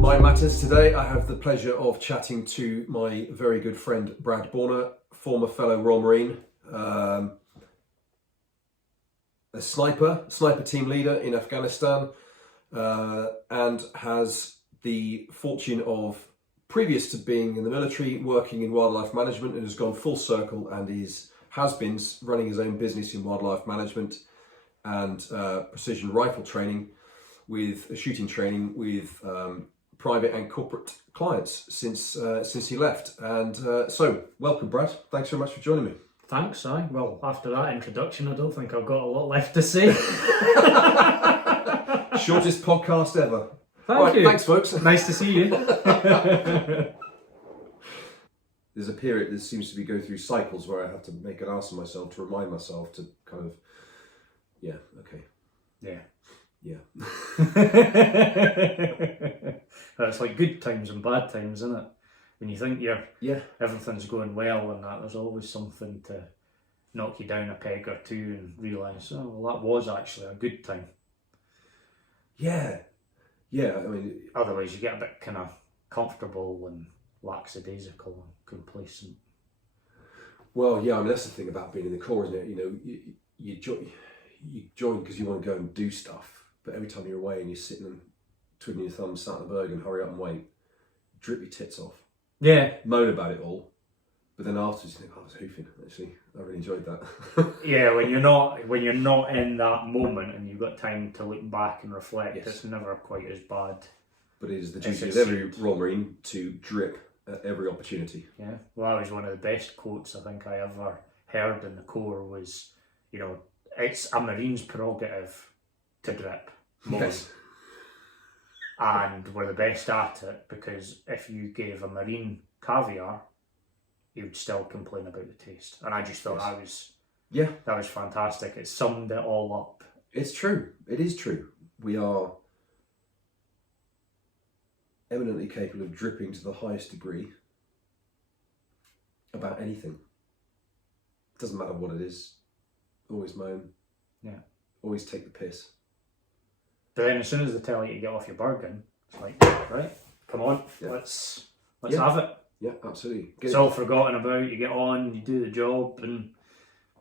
Mind Matters. Today I have the pleasure of chatting to my very good friend Brad Bourner, former fellow Royal Marine, a sniper team leader in Afghanistan, and has the fortune of, previous to being in the military, working in wildlife management, and has gone full circle and has been running his own business in wildlife management and precision rifle training, with shooting training with private and corporate clients since he left. And so, welcome, Brad. Thanks very much for joining me. Thanks, well, after that introduction, I don't think I've got a lot left to say. Shortest podcast ever. Thank you. Thanks, folks. Nice to see you. There's a period that seems to be going through cycles where I have to make an ass of myself to remind myself to kind of, yeah, okay. Yeah. Yeah. It's like good times and bad times, isn't it? When you think everything's going well and that, there's always something to knock you down a peg or two and realise, oh, well, that was actually a good time. Yeah, I mean... Otherwise you get a bit kind of comfortable and lackadaisical and complacent. Well, yeah, I mean, that's the thing about being in the Corps, isn't it? You know, you join because you want to go and do stuff, but every time you're away and you're sitting and twiddling your thumbs, sat in the berg and hurry up and wait, drip your tits off. Yeah. Moan about it all, but then afterwards you think, oh, I was hoofing, actually. I really enjoyed that. Yeah, when you're not in that moment and you've got time to look back and reflect, yes, it's never quite as bad. But it is the duty of every Royal Marine to drip at every opportunity. Yeah, well, that was one of the best quotes I think I ever heard in the Corps was, you know, it's a Marine's prerogative to drip. Yes. And we're the best at it, because if you gave a Marine caviar, he would still complain about the taste. And I just thought that was fantastic. It summed it all up. It's true. It is true. We are eminently capable of dripping to the highest degree about anything. Doesn't matter what it is. Always moan. Yeah. Always take the piss. But then as soon as they tell you to get off your bargain, it's like, right, come on, let's have it. Yeah, absolutely. It's all forgotten about. You get on, you do the job, and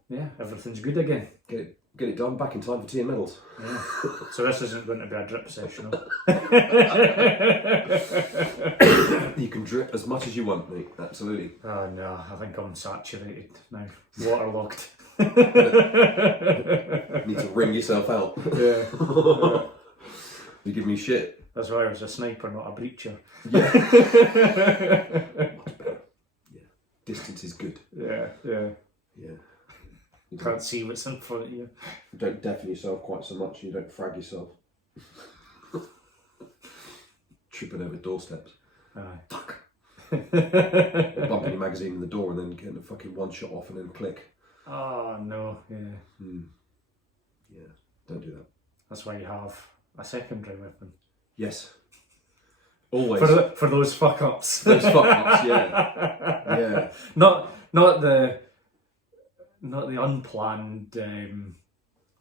yeah, everything's good again. Get it done, back in time for tea and medals. Yeah. So this isn't going to be a drip session. You can drip as much as you want, mate. Absolutely. Oh no, I think I'm saturated now. Waterlogged. Need to wring yourself out. Yeah. You give me shit. That's why I was a sniper, not a breacher. Yeah. Much better. Yeah. Distance is good. Yeah. You can't see what's in front of you. You don't deafen yourself quite so much, you don't frag yourself. Tripping over doorsteps. Fuck. Bumping your magazine in the door and then getting a fucking one shot off and then click. Oh no, yeah. Yeah, don't do that. That's why you have a secondary weapon. Yes. Always. For those fuck ups. Those fuck ups, yeah. Not the unplanned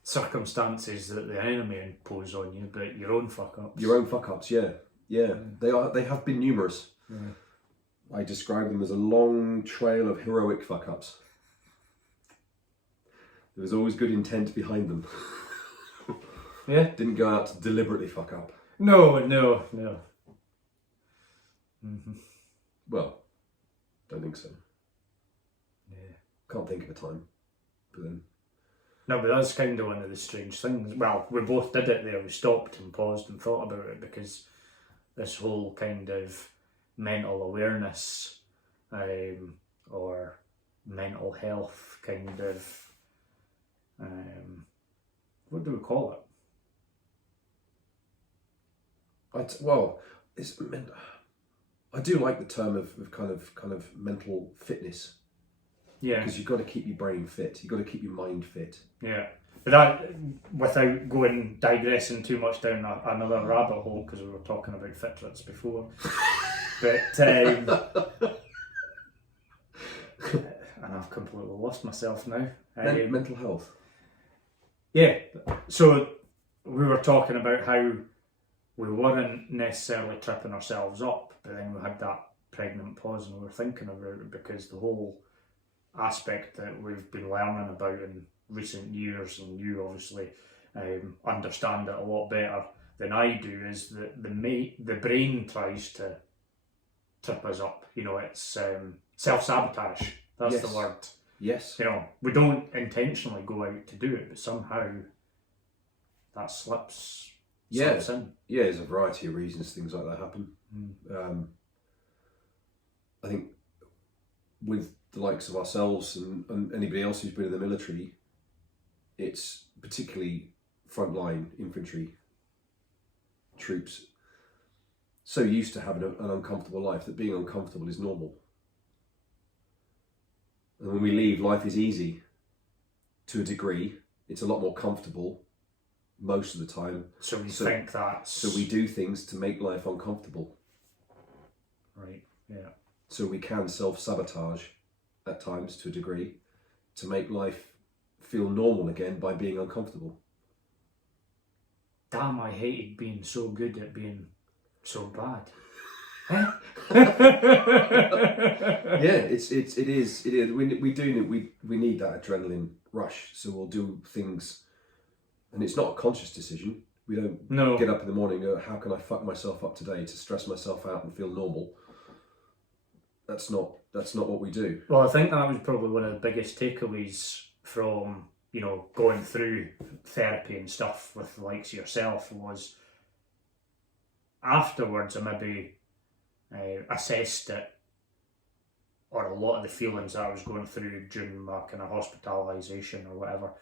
circumstances that the enemy impose on you, but your own fuck ups. Your own fuck ups, yeah. They have been numerous. Yeah. I describe them as a long trail of heroic fuck ups. There was always good intent behind them. Yeah. Didn't go out to deliberately fuck up. No. Mm-hmm. Well, don't think so. Yeah. Can't think of a time. But then... No, but that's kind of one of the strange things. Well, we both did it there. We stopped and paused and thought about it, because this whole kind of mental awareness or mental health kind of... what do we call it? I do like the term of kind of mental fitness. Yeah. Because you've got to keep your brain fit. You've got to keep your mind fit. Yeah. But that, without digressing too much down another rabbit hole, because we were talking about fitrats before. But and I've completely lost myself now. Mental health. Yeah. So we were talking about how we weren't necessarily tripping ourselves up, but then we had that pregnant pause and we were thinking about it, because the whole aspect that we've been learning about in recent years, and you obviously understand it a lot better than I do, is that the brain tries to trip us up. You know, it's self-sabotage. That's Yes. the word. Yes. You know, we don't intentionally go out to do it, but somehow that slips in. Yeah, there's a variety of reasons things like that happen. I think with the likes of ourselves and anybody else who's been in the military, it's particularly frontline infantry troops so used to having an uncomfortable life that being uncomfortable is normal. And when we leave, life is easy to a degree. It's a lot more comfortable most of the time. So we think that's... So we do things to make life uncomfortable. Right, yeah. So we can self-sabotage at times to a degree to make life feel normal again by being uncomfortable. Damn, I hated being so good at being so bad. Yeah, it is. We need that adrenaline rush. So we'll do things, and it's not a conscious decision. We don't get up in the morning and go, how can I fuck myself up today to stress myself out and feel normal? That's not what we do. Well, I think that was probably one of the biggest takeaways from, you know, going through therapy and stuff with the likes of yourself, was afterwards I maybe assessed it, or a lot of the feelings that I was going through during my kind of hospitalisation or whatever,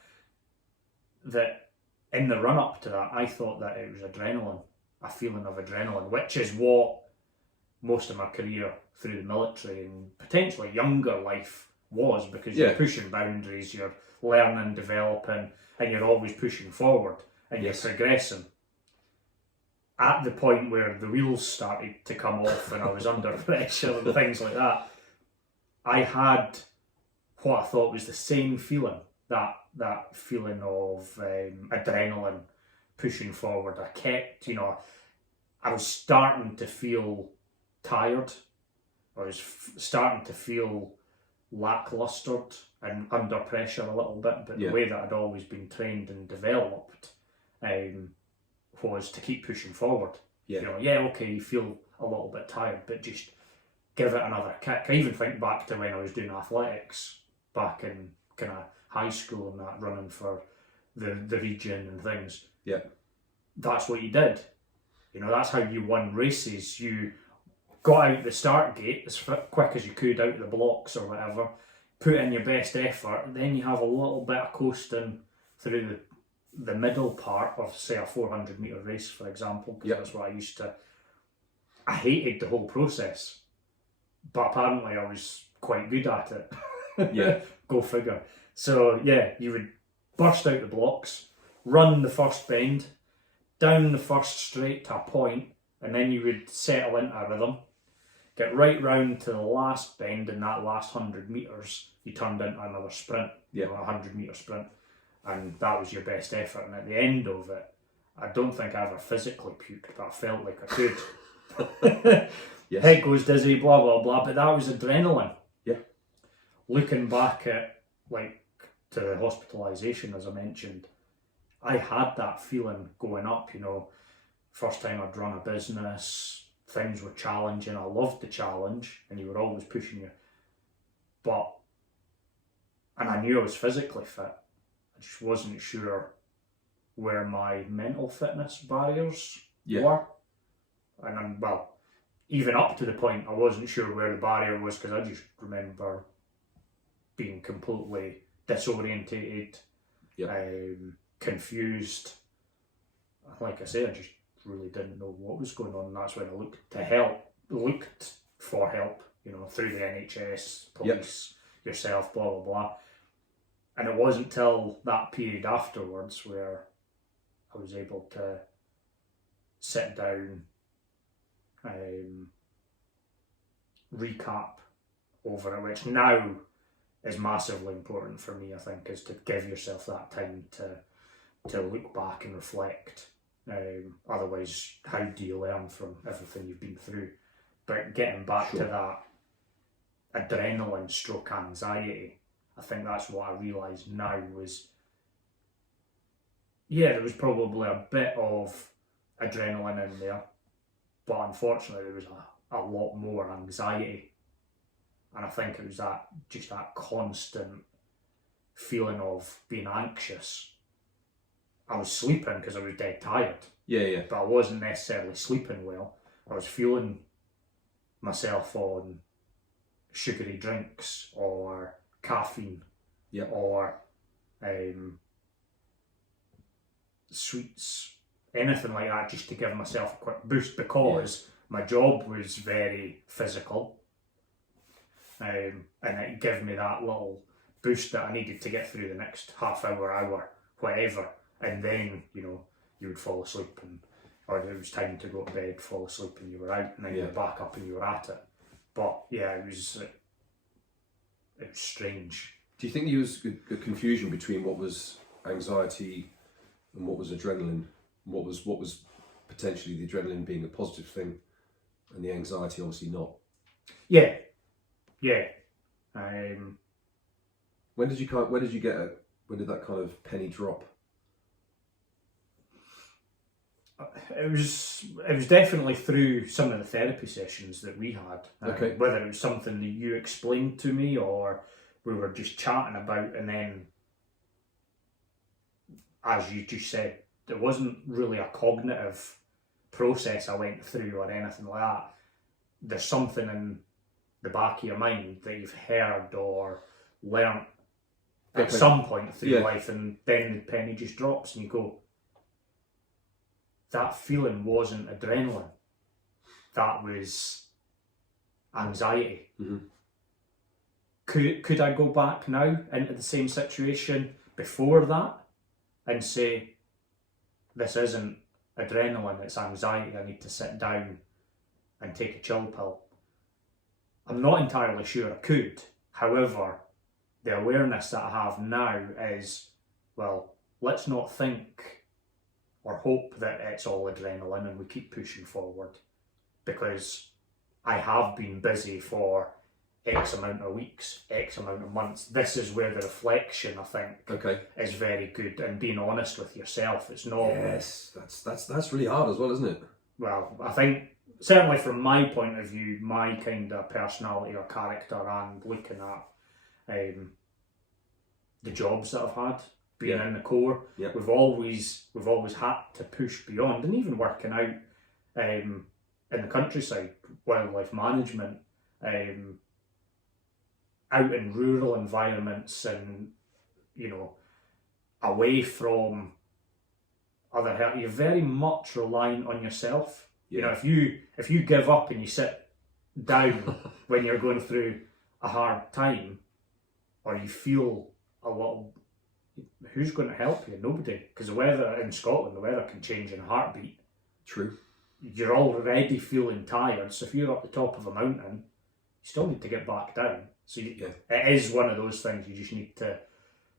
that in the run up to that I thought that it was adrenaline, a feeling of adrenaline, which is what most of my career through the military and potentially younger life was, because you're pushing boundaries, you're learning, developing, and you're always pushing forward and you're progressing. At the point where the wheels started to come off and I was under pressure and things like that, I had what I thought was the same feeling, that feeling of adrenaline pushing forward. I kept, I was starting to feel tired. I was starting to feel lacklustered and under pressure a little bit, but the way that I'd always been trained and developed was to keep pushing forward. Okay, you feel a little bit tired, but just give it another kick. I even think back to when I was doing athletics back in kind of high school and that, running for the region and things. Yeah. That's what you did. That's how you won races. You got out the start gate as quick as you could out of the blocks or whatever, put in your best effort, and then you have a little bit of coasting through the middle part of, say, a 400 metre race, for example, because that's what I used to... I hated the whole process, but apparently I was quite good at it. Yeah. Go figure. So, you would burst out the blocks, run the first bend, down the first straight to a point, and then you would settle into a rhythm, get right round to the last bend, and that last 100 metres, you turned into another sprint, a 100 metre sprint. And that was your best effort. And at the end of it, I don't think I ever physically puked, but I felt like I could. Head goes dizzy, blah, blah, blah. But that was adrenaline. Yeah. Looking back at, to the hospitalisation, as I mentioned, I had that feeling going up, first time I'd run a business, things were challenging. I loved the challenge, and you were always pushing you. And I knew I was physically fit. I just wasn't sure where my mental fitness barriers were. And even up to the point, I wasn't sure where the barrier was, because I just remember being completely disorientated, confused. Like I say, I just really didn't know what was going on. And that's when I looked for help, through the NHS, police, yourself, blah, blah, blah. And it wasn't till that period afterwards where I was able to sit down, recap over it, which now is massively important for me, I think, is to give yourself that time to look back and reflect Otherwise, how do you learn from everything you've been through? But getting back to that adrenaline stroke anxiety, I think that's what I realise now was, there was probably a bit of adrenaline in there, but unfortunately there was a lot more anxiety. And I think it was that constant feeling of being anxious. I was sleeping because I was dead tired. Yeah. But I wasn't necessarily sleeping well. I was feeling myself on sugary drinks or caffeine or sweets, anything like that, just to give myself a quick boost, because my job was very physical, and it gave me that little boost that I needed to get through the next half hour, whatever, and then you would fall asleep, or it was time to go to bed, fall asleep, and you were out, and then you were back up and you were at it. But it was strange. Do you think there was a confusion between what was anxiety and what was adrenaline? What was potentially the adrenaline being a positive thing, and the anxiety obviously not? Yeah. When did that kind of penny drop? It was definitely through some of the therapy sessions that we had. Okay. Whether it was something that you explained to me or we were just chatting about, and then, as you just said, there wasn't really a cognitive process I went through or anything like that. There's something in the back of your mind that you've heard or learnt at some point through life, and then the penny just drops and you go, that feeling wasn't adrenaline, that was anxiety. Mm-hmm. Could I go back now into the same situation before that and say, this isn't adrenaline, it's anxiety, I need to sit down and take a chill pill? I'm not entirely sure I could. However, the awareness that I have now is, well, let's not think or hope that it's all adrenaline and we keep pushing forward, because I have been busy for X amount of weeks, X amount of months. This is where the reflection, I think, is very good, and being honest with yourself. It's not... Yes, that's really hard as well, isn't it? Well, I think, certainly from my point of view, my kind of personality or character, and looking at the jobs that I've had, being in the Corps, we've always had to push beyond, and even working out in the countryside, wildlife management, out in rural environments, and away from other help, you're very much reliant on yourself. If you give up and you sit down when you're going through a hard time, or you feel a little, who's going to help you? Nobody, because the weather in Scotland, the weather can change in a heartbeat. True. You're already feeling tired, so if you're up the top of a mountain, you still need to get back down. So it is one of those things, you just need to,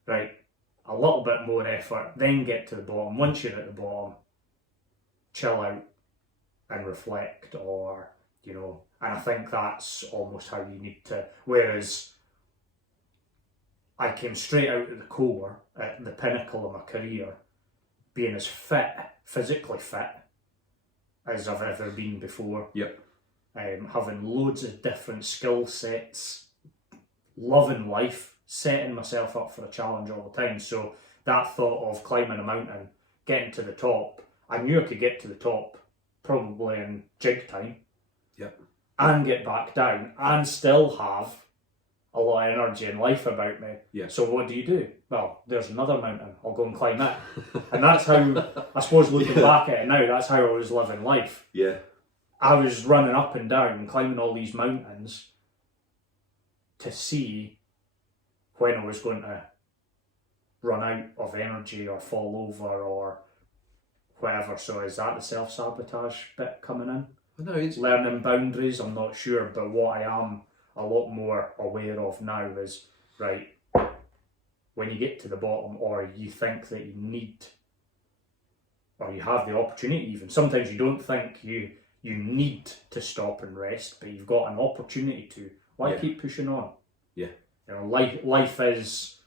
a little bit more effort, then get to the bottom. Once you're at the bottom, chill out and reflect, or, and I think that's almost how you need to, whereas I came straight out of the Corps at the pinnacle of my career, being as fit, physically fit, as I've ever been before. Yep. Having loads of different skill sets, loving life, setting myself up for a challenge all the time. So that thought of climbing a mountain, getting to the top, I knew I could get to the top probably in jig time. Yep. And get back down and still have a lot of energy and life about me. Yeah. So what do? Well, there's another mountain, I'll go and climb it. And that's how, I suppose, looking back at it now, that's how I was living life. Yeah. I was running up and down and climbing all these mountains to see when I was going to run out of energy or fall over or whatever. So is that the self-sabotage bit coming in? No, it's learning boundaries, I'm not sure, but what I am a lot more aware of now is, when you get to the bottom, or you think that you need or you have the opportunity even. Sometimes you don't think you need to stop and rest, but you've got an opportunity to. Why keep pushing on? Yeah. You know, life is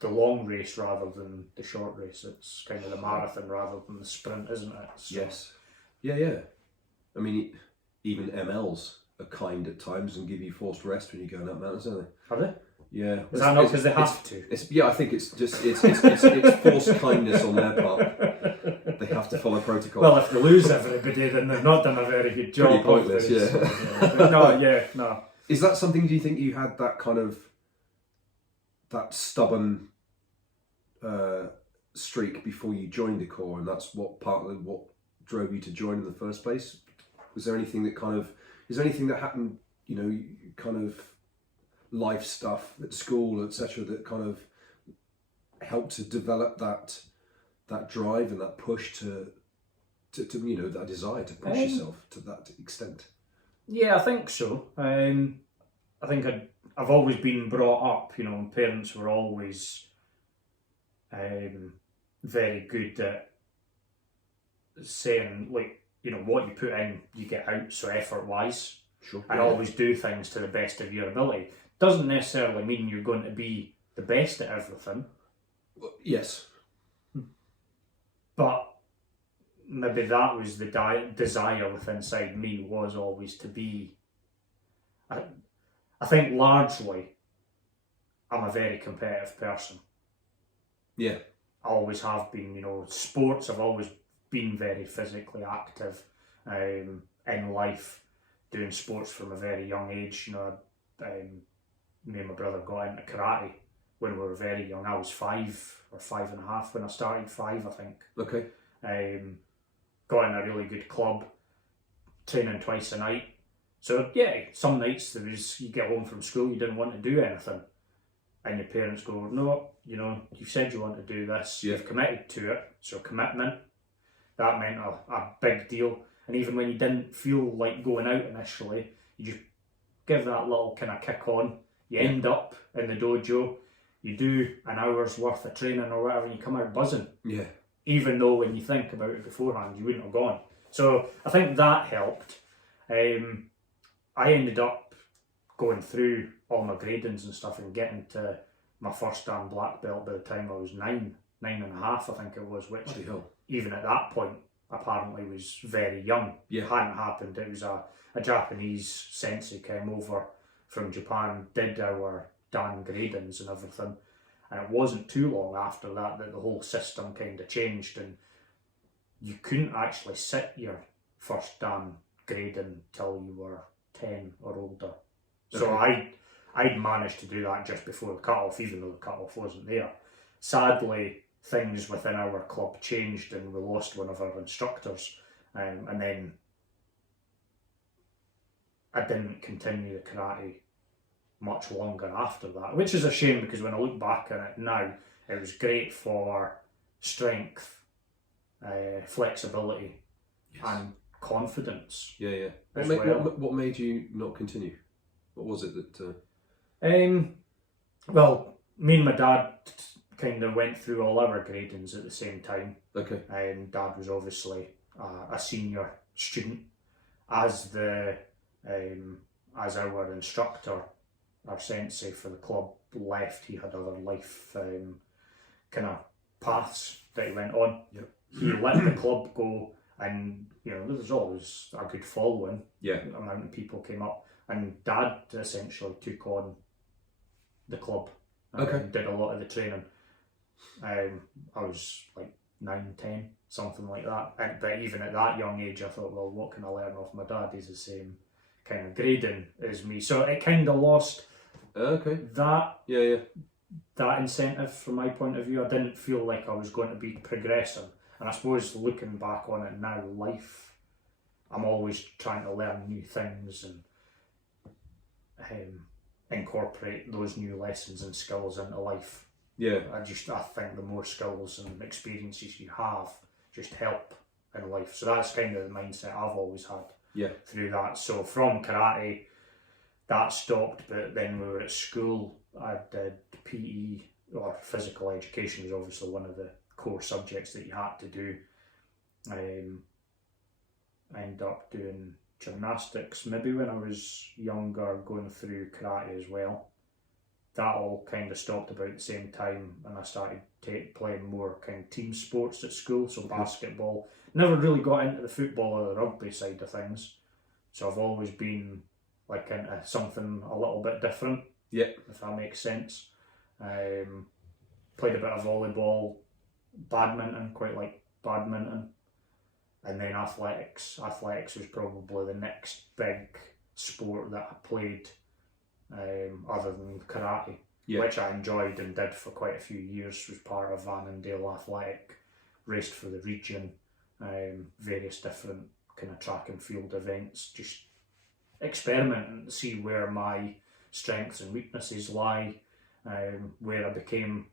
the long race rather than the short race. It's kind of the marathon rather than the sprint, isn't it? So, yes. Yeah. I mean, even MLs are kind at times and give you forced rest when you're going up mountains, don't they? Are they? Yeah. Is that not because they have to? I think it's just it's forced kindness on their part. They have to follow protocol. Well, if they lose everybody, then they've not done a very good job. Pretty pointless, yeah. So, but no. Is that something? Do you think you had that kind of that stubborn streak before you joined the Corps, and that's what drove you to join in the first place? Was there anything that happened? You know, kind of life stuff at school, etc., that kind of helped to develop that drive and that push to you know, that desire to push yourself to that extent? Yeah, I think so. I think I've always been brought up, you know, my parents were always very good at saying, like, you know, what you put in, you get out, so effort-wise. Sure. And always do things to the best of your ability. Doesn't necessarily mean you're going to be the best at everything. Yes. But maybe that was the desire within inside me, was always to be. I think largely I'm a very competitive person. Yeah. I always have been, you know, sports, I've always been very physically active in life, doing sports from a very young age. You know, me and my brother got into karate when we were very young. I was 5 or 5.5 when I started, 5 I think. Okay. Got in a really good club, training twice a night. So yeah, some nights you get home from school, you didn't want to do anything, and your parents go, no, you know, you've said you want to do this, you've committed to it, so commitment, that meant a big deal. And even when you didn't feel like going out initially, you just give that little kind of kick on, you end up in the dojo, you do an hour's worth of training or whatever, and you come out buzzing. Yeah. Even though when you think about it beforehand, you wouldn't have gone. So I think that helped. I ended up going through all my gradings and stuff and getting to my first Dan black belt by the time I was 9.5 I think it was, which even at that point apparently was very young. Yeah. It hadn't happened. It was a Japanese sensei came over from Japan, did our Dan gradings and everything, and it wasn't too long after that the whole system kind of changed, and you couldn't actually sit your first Dan grading till you were 10 or older. So I'd managed to do that just before the cut-off, even though the cut-off wasn't there. Sadly, things within our club changed and we lost one of our instructors, and then I didn't continue the karate much longer after that, which is a shame, because when I look back on it now, it was great for strength, flexibility, and confidence. Yeah. What made you not continue? What was it that? Well, me and my dad kind of went through all our gradings at the same time. Okay. And Dad was obviously a senior student, as as our instructor, our sensei for the club, left. He had other life kind of paths that he went on. Yep. He let the club go, and you know, there was always a good following. Yeah. The amount of people came up, and Dad essentially took on the club. And did a lot of the training. I was like 9, 10, something like that. But even at that young age, I thought, well, what can I learn off my dad? He's the same kind of grading as me. So it kind of lost that incentive from my point of view. I didn't feel like I was going to be progressing. And I suppose looking back on it now, life, I'm always trying to learn new things and incorporate those new lessons and skills into life. Yeah. I think the more skills and experiences you have just help in life. So that's kind of the mindset I've always had through that. So from karate, that stopped, but then we were at school, I did PE, or physical education was obviously one of the core subjects that you had to do. I ended up doing gymnastics, maybe when I was younger, going through karate as well. That all kind of stopped about the same time, and I started playing more kind of team sports at school, so basketball. Never really got into the football or the rugby side of things, so I've always been like into something a little bit different. Yeah. If that makes sense. Played a bit of volleyball, badminton, quite like badminton, and then athletics. Athletics was probably the next big sport that I played, other than karate, which I enjoyed and did for quite a few years. Was part of Annandale Athletic, raced for the region, various different kind of track and field events, just experimenting to see where my strengths and weaknesses lie, where I became,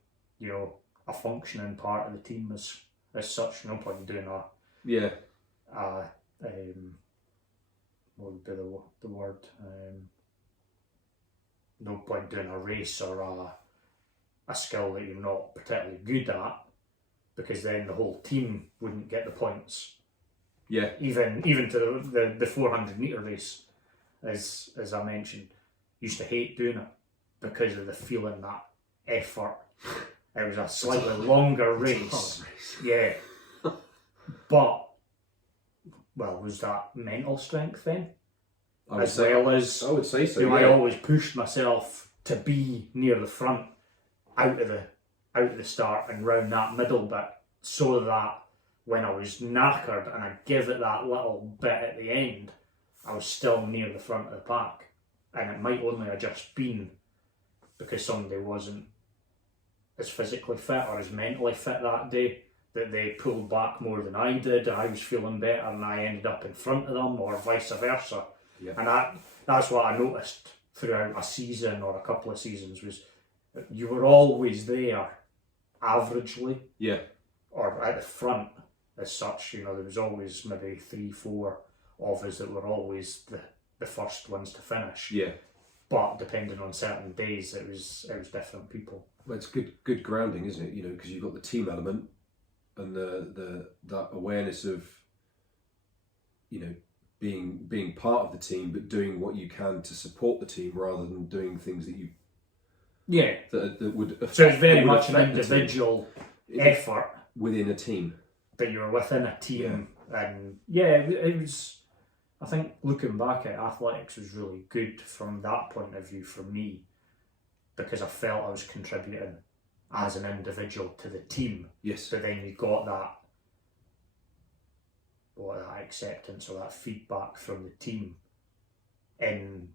a functioning part of the team as such. No point in doing what would be the word? No point doing a race or a skill that you're not particularly good at, because then the whole team wouldn't get the points. Yeah. Even to the 400 metre race, as I mentioned, used to hate doing it because of the feeling, that effort. It was a slightly longer race. Yeah. But, was that mental strength then? I would say so. I always pushed myself to be near the front, out of the start and round that middle bit, so that when I was knackered and I'd give it that little bit at the end, I was still near the front of the pack. And it might only have just been because somebody wasn't as physically fit or as mentally fit that day, that they pulled back more than I did. I was feeling better and I ended up in front of them, or vice versa. Yeah. And that's what I noticed throughout a season or a couple of seasons, was you were always there averagely. Yeah. Or at the front as such. There was always maybe 3-4 of us that were always the first ones to finish. Yeah. But depending on certain days, it was different people. Well, it's good grounding, isn't it? Because you've got the team element and that awareness of, being part of the team, but doing what you can to support the team rather than doing things that you that would affect, so it's very much an individual effort within a team. But you were within a team, and it was. I think looking back at athletics was really good from that point of view for me, because I felt I was contributing as an individual to the team. Yes. But then you got that acceptance or that feedback from the team in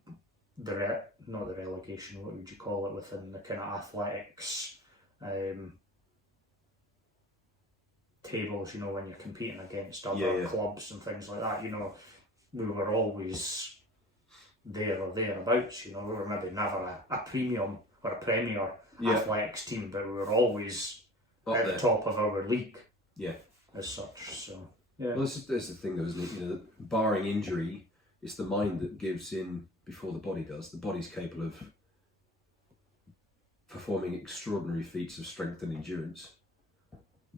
not the relegation, what would you call it, within the kind of athletics tables, when you're competing against other clubs and things like that, we were always there or thereabouts, we were maybe never a premium or a premier athletics team, but we were always at the top of our league as such. So well, this is the thing though, isn't it? Barring injury, it's the mind that gives in before the body does. The body's capable of performing extraordinary feats of strength and endurance,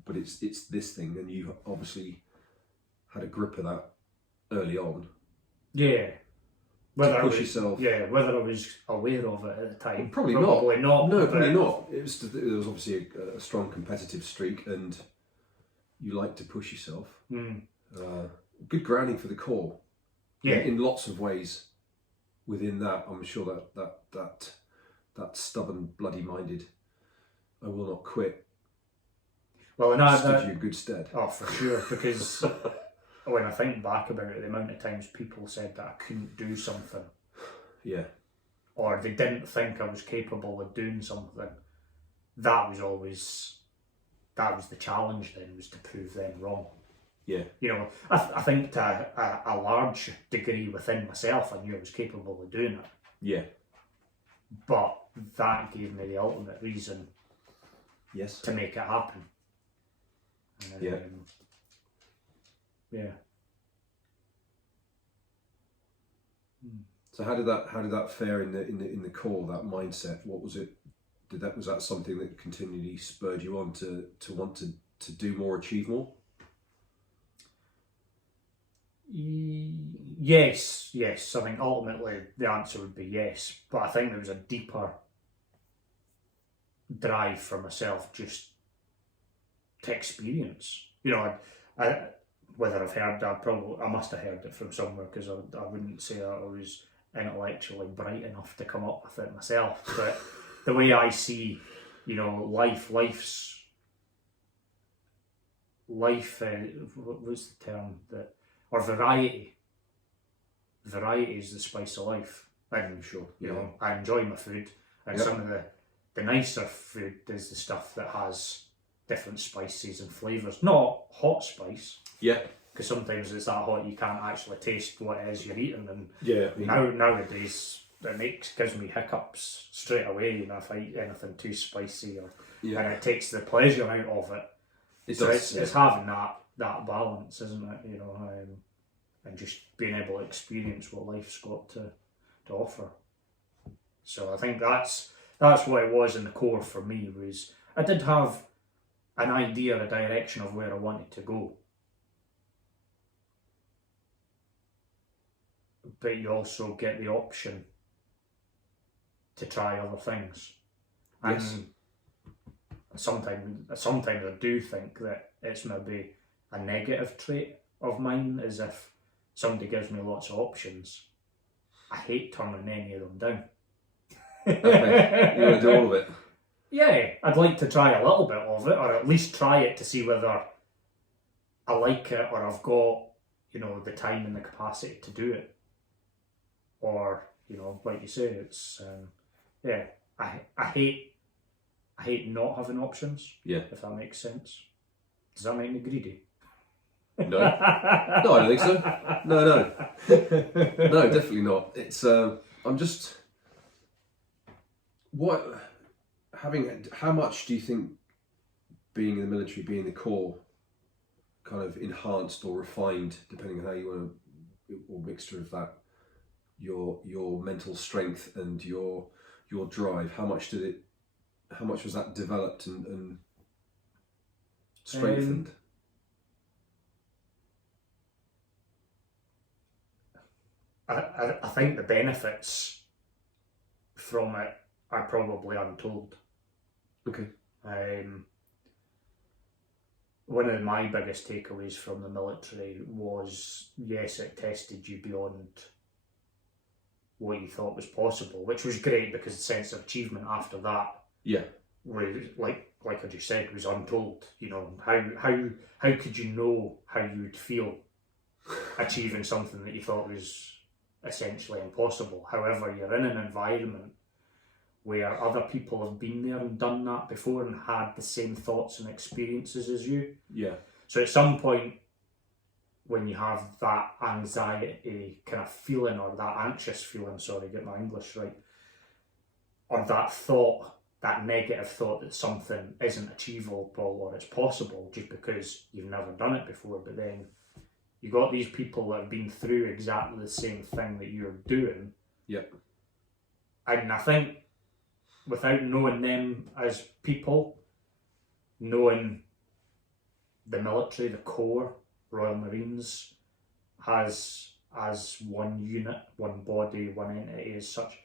but it's this thing, and you obviously had a grip of that early on. Yeah. Whether I was aware of it at the time. Probably not. No, probably not. It was obviously a strong competitive streak, and you like to push yourself. Good grounding for the core. Yeah. In lots of ways. Within that, I'm sure that stubborn, bloody-minded, I will not quit. Well, and stood you in good stead. Oh, for sure, because when I think back about it, the amount of times people said that I couldn't do something. Yeah. Or they didn't think I was capable of doing something. That was the challenge then, was to prove them wrong. Yeah. I think to a large degree within myself, I knew I was capable of doing it. Yeah. But that gave me the ultimate reason to make it happen. Yeah. So how did that fare in the core, that mindset? What was it? Was that something that continually spurred you on to want to do more, achieve more? Yes. I think ultimately the answer would be yes, but I think there was a deeper drive for myself just to experience. I whether I've heard that, I must have heard it from somewhere, because I wouldn't say I was intellectually bright enough to come up with it myself. But the way I see, life, what's the term that, or variety. Variety is the spice of life. And Sure. I enjoy my food, and some of the nicer food is the stuff that has different spices and flavours. Not hot spice. Yeah. Because sometimes it's that hot you can't actually taste what it is you're eating. And Yeah. nowadays it gives me hiccups straight away. If I eat anything too spicy, and it takes the pleasure out of it. It's having that balance, isn't it? And just being able to experience what life's got to offer. So I think that's what it was in the core for me. Was I did have an idea, a direction of where I wanted to go, but you also get the option to try other things. Yes. And sometimes I do think that it's maybe a negative trait of mine, is if somebody gives me lots of options, I hate turning any of them down. Okay. You want to do all of it? Yeah, I'd like to try a little bit of it, or at least try it to see whether I like it, or I've got, the time and the capacity to do it. Or, like you say, it's, I hate not having options. Yeah. If that makes sense. Does that make me greedy? No. No, I don't think so. No. No, definitely not. It's, I'm just, how much do you think being in the military, being in the Corps, kind of enhanced or refined, depending on how you want to, or mixture of that, your mental strength and your drive? How much was that developed and strengthened? I think the benefits from it are probably untold. Okay. One of my biggest takeaways from the military was, yes, it tested you beyond what you thought was possible, which was great, because the sense of achievement after that, was like I just said, was untold. How could you know how you would feel achieving something that you thought was essentially impossible? However, you're in an environment where other people have been there and done that before and had the same thoughts and experiences as you. Yeah. So at some point, when you have that anxiety kind of feeling, or that anxious feeling, sorry, get my English right, or that thought, that negative thought that something isn't achievable or it's possible just because you've never done it before, but then you got these people that have been through exactly the same thing that you're doing. Yep. And I think without knowing them as people, knowing the military, the Corps, Royal Marines, as one unit, one body, one entity as such,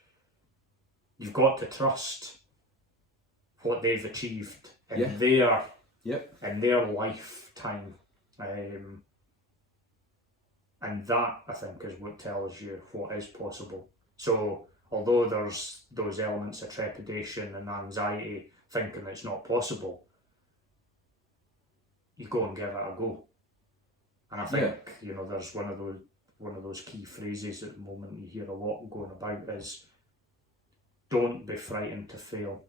you've got to trust what they've achieved in their lifetime. And that, I think, is what tells you what is possible. So, although there's those elements of trepidation and anxiety, thinking it's not possible, you go and give it a go. And I think, there's one of those key phrases at the moment you hear a lot going about is, don't be frightened to fail.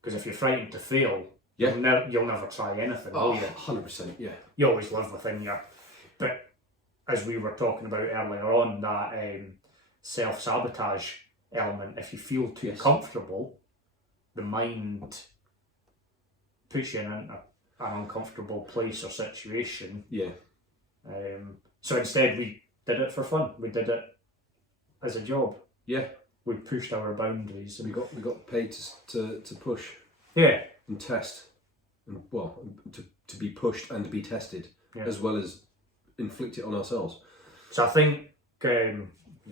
Because if you're frightened to fail, you'll never try anything, will you? 100%, yeah. You always live within you. But as we were talking about earlier on, that self-sabotage element, if you feel too comfortable, the mind puts you in an uncomfortable place or situation. Yeah. So instead we did it for fun. We did it as a job. Yeah. We pushed our boundaries. And we got paid to push. Yeah. And test. And to be pushed and to be tested. Yeah. As well as inflict it on ourselves. So I think,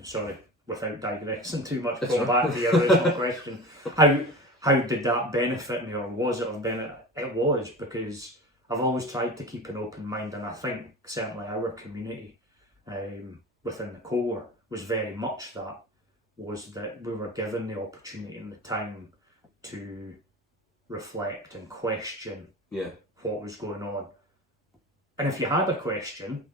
sorry, without digressing too much, going back to your original question, how did that benefit me, or was it of benefit? It was, because I've always tried to keep an open mind, and I think certainly our community within the Corps was very much that, was that we were given the opportunity and the time to reflect and question what was going on. And if you had a question,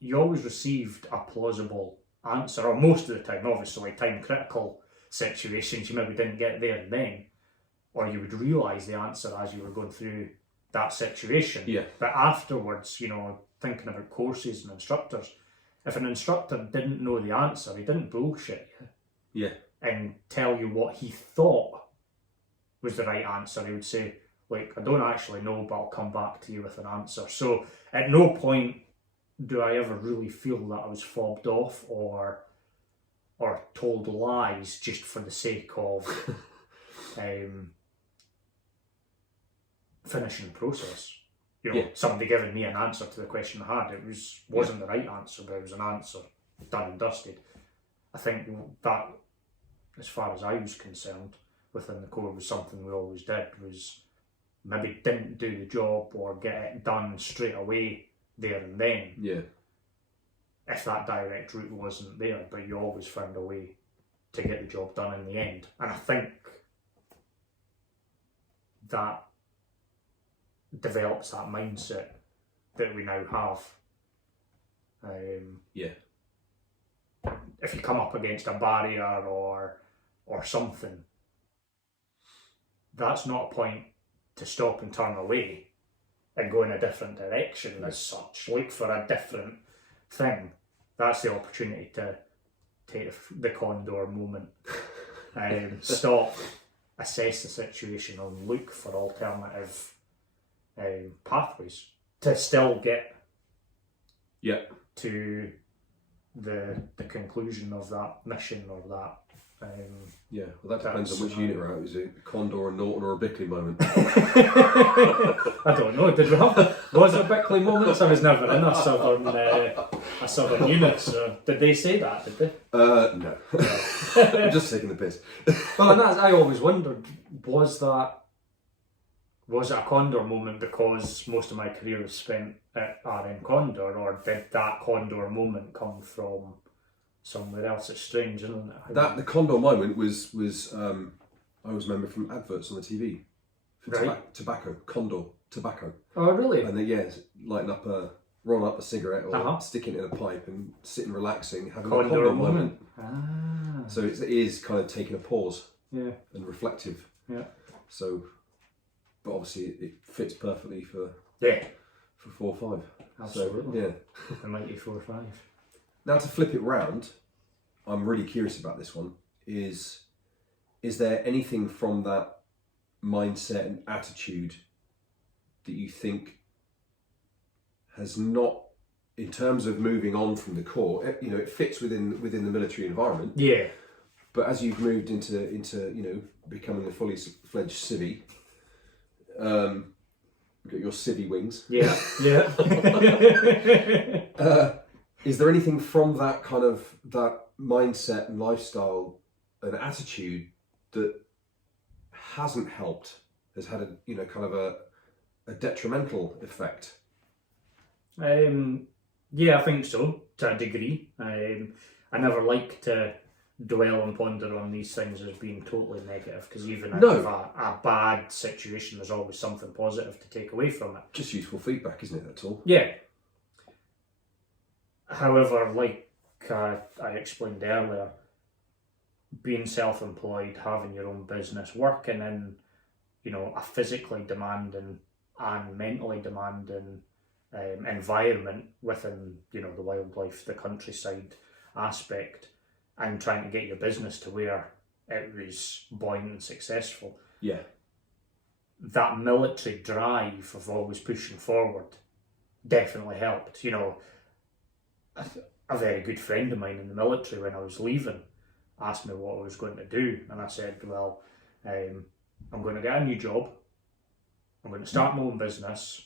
you always received a plausible answer, or most of the time. Obviously, time critical situations, you maybe didn't get there and then, or you would realise the answer as you were going through that situation. Yeah. But afterwards, you know, thinking about courses and instructors, if an instructor didn't know the answer, he didn't bullshit you. Yeah. And tell you what he thought was the right answer. He would say, like, I don't actually know, but I'll come back to you with an answer. So at no point do I ever really feel that I was fobbed off or told lies just for the sake of finishing the process. You know, somebody giving me an answer to the question I had. It wasn't the right answer, but it was an answer done and dusted. I think that, as far as I was concerned, within the Corps, was something we always did, was maybe didn't do the job or get it done straight away there and then. Yeah. If that direct route wasn't there, but you always found a way to get the job done in the end. And I think that develops that mindset that we now have. If you come up against a barrier or something, that's not a point to stop and turn away and go in a different direction as such. Look for a different thing. That's the opportunity to take the condor moment. Stop, assess the situation, and look for alternative pathways to still get to the conclusion of that mission or that. Well, that depends on which unit we're at. Is it a Condor, a Norton, or a Bickley moment? I don't know. Did we have? Was it a Bickley moment? I was never in a southern unit. So did they say that? Did they? No. I'm just taking the piss. Well, and I always wondered, was it a Condor moment because most of my career was spent at RM Condor, or did that Condor moment come from somewhere else? It's strange, isn't it? The Condor moment was I always remember from adverts on the TV for tobacco, Condor tobacco. Oh, really? And then rolling up a cigarette or sticking it in a pipe and sitting relaxing, having a Condor moment. So it is kind of taking a pause, and reflective. Yeah. So, but obviously it fits perfectly for 4-5. Absolutely. So, the mighty 4-5. Now, to flip it round, I'm really curious about this one. Is there anything from that mindset and attitude that you think has not, in terms of moving on from the Corps, it fits within the military environment? Yeah. But as you've moved into becoming a fully fledged civvy, you've got your civvy wings. Yeah. Is there anything from that kind of that mindset and lifestyle and attitude that hasn't helped, has had a kind of a detrimental effect? Yeah, I think so, to a degree. I never like to dwell and ponder on these things as being totally negative, because even out of a bad situation, there's always something positive to take away from it. Just useful feedback, isn't it? That's all. Yeah. However, like I explained earlier, being self-employed, having your own business, working in, a physically demanding and mentally demanding environment within, the wildlife, the countryside aspect, and trying to get your business to where it was buoyant and successful. Yeah. That military drive of always pushing forward definitely helped. A very good friend of mine in the military, when I was leaving, asked me what I was going to do, and I said, well, I'm going to get a new job, I'm going to start my own business,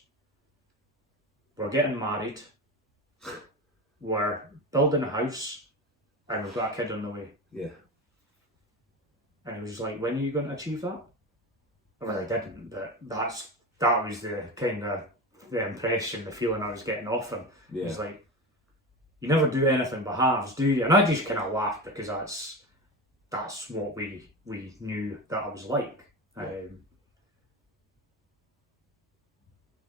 we're getting married, we're building a house, and we've got a kid on the way. Yeah. And he was like, when are you going to achieve that? Well, I didn't, but that was the kind of the impression, the feeling I was getting off him. Yeah. He's like, you never do anything by halves, do you? And I just kind of laughed because that's what we knew that I was like. Yeah.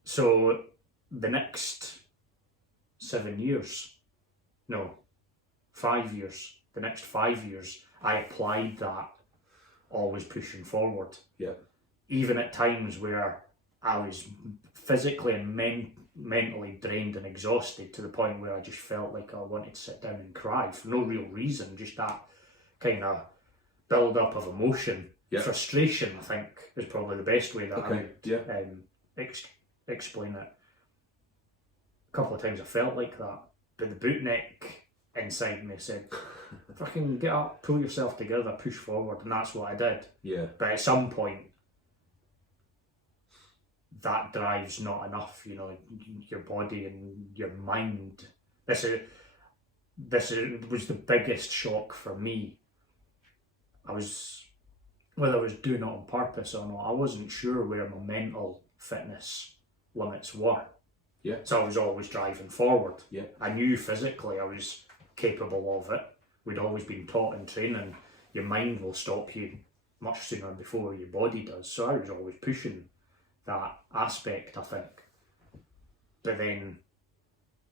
So the next 7 years, no, 5 years, the next 5 years, I applied that, always pushing forward. Yeah. Even at times where I was physically and mentally drained and exhausted to the point where I just felt like I wanted to sit down and cry for no real reason, just that kind of build up of emotion. Yeah. Frustration, I think, is probably the best way that I would explain it. A couple of times I felt like that, but the bootneck inside me said, fucking get up, pull yourself together, push forward, and that's what I did. Yeah. But at some point, that drive's not enough, you know, your body and your mind. This was the biggest shock for me. Whether I was doing it on purpose or not, I wasn't sure where my mental fitness limits were. Yeah. So I was always driving forward. Yeah. I knew physically I was capable of it. We'd always been taught in training, your mind will stop you much sooner before your body does. So I was always pushing that aspect, I think. But then,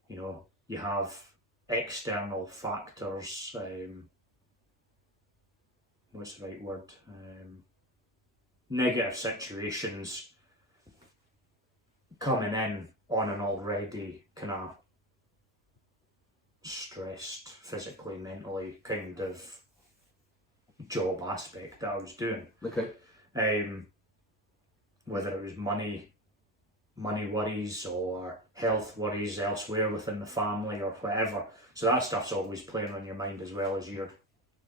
you know, you have external factors, what's the right word? Negative situations coming in on an already kind of stressed, physically, mentally kind of job aspect that I was doing. Okay. Whether it was money worries or health worries elsewhere within the family or whatever. So that stuff's always playing on your mind as well as you're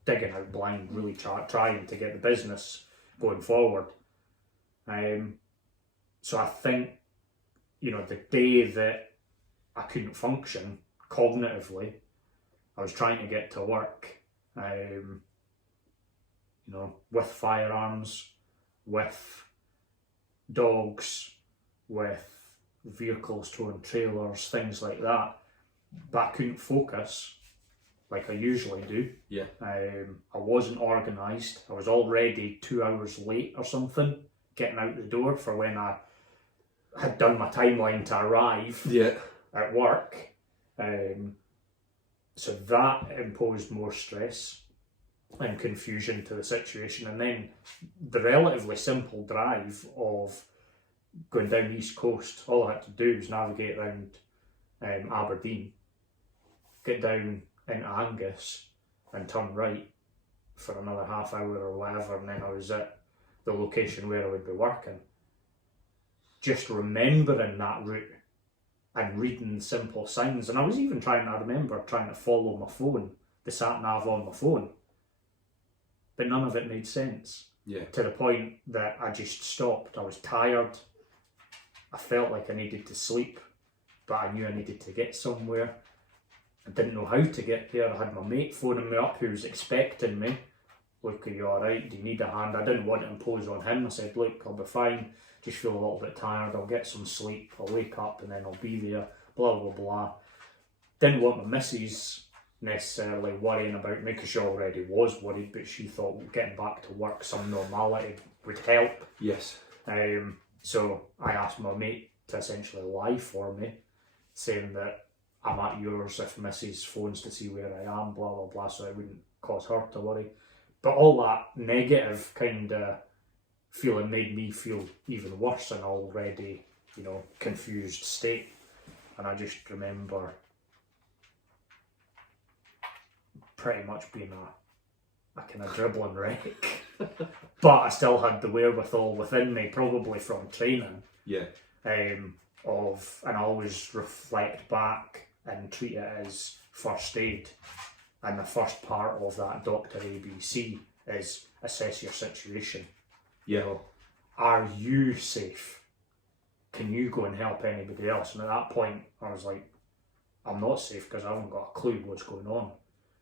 digging out blind, really trying to get the business going forward. So I think, you know, the day that I couldn't function cognitively, I was trying to get to work, you know, with firearms, with dogs, with vehicles towing trailers, things like that. But I couldn't focus like I usually do. Yeah. I wasn't organised. I was already 2 hours late or something getting out the door for when I had done my timeline to arrive at work. So that imposed more stress and confusion to the situation. And then the relatively simple drive of going down the East Coast, all I had to do was navigate around Aberdeen, get down into Angus and turn right for another half hour or whatever, and then I was at the location where I would be working. Just remembering that route and reading simple signs, and I was even trying to follow my phone, the sat nav on my phone, but none of it made sense. Yeah. To the point that I just stopped. I was tired. I felt like I needed to sleep, but I knew I needed to get somewhere. I didn't know how to get there. I had my mate phoning me up who was expecting me. Look, are you alright? Do you need a hand? I didn't want to impose on him. I said, look, I'll be fine. Just feel a little bit tired. I'll get some sleep. I'll wake up and then I'll be there. Blah, blah, blah. Didn't want my missus necessarily worrying about me because she already was worried, but she thought getting back to work, some normality would help. Yes. So I asked my mate to essentially lie for me, saying that I'm at yours if Mrs. phones to see where I am, blah, blah, blah, so it wouldn't cause her to worry. But all that negative kind of feeling made me feel even worse in an already, you know, confused state. And I just remember pretty much being a kind of dribbling wreck. But I still had the wherewithal within me, probably from training. Yeah. And I always reflect back and treat it as first aid. And the first part of that Dr. ABC is assess your situation. Yeah. You know, are you safe? can you go and help anybody else? And at that point, I was like, I'm not safe because I haven't got a clue what's going on.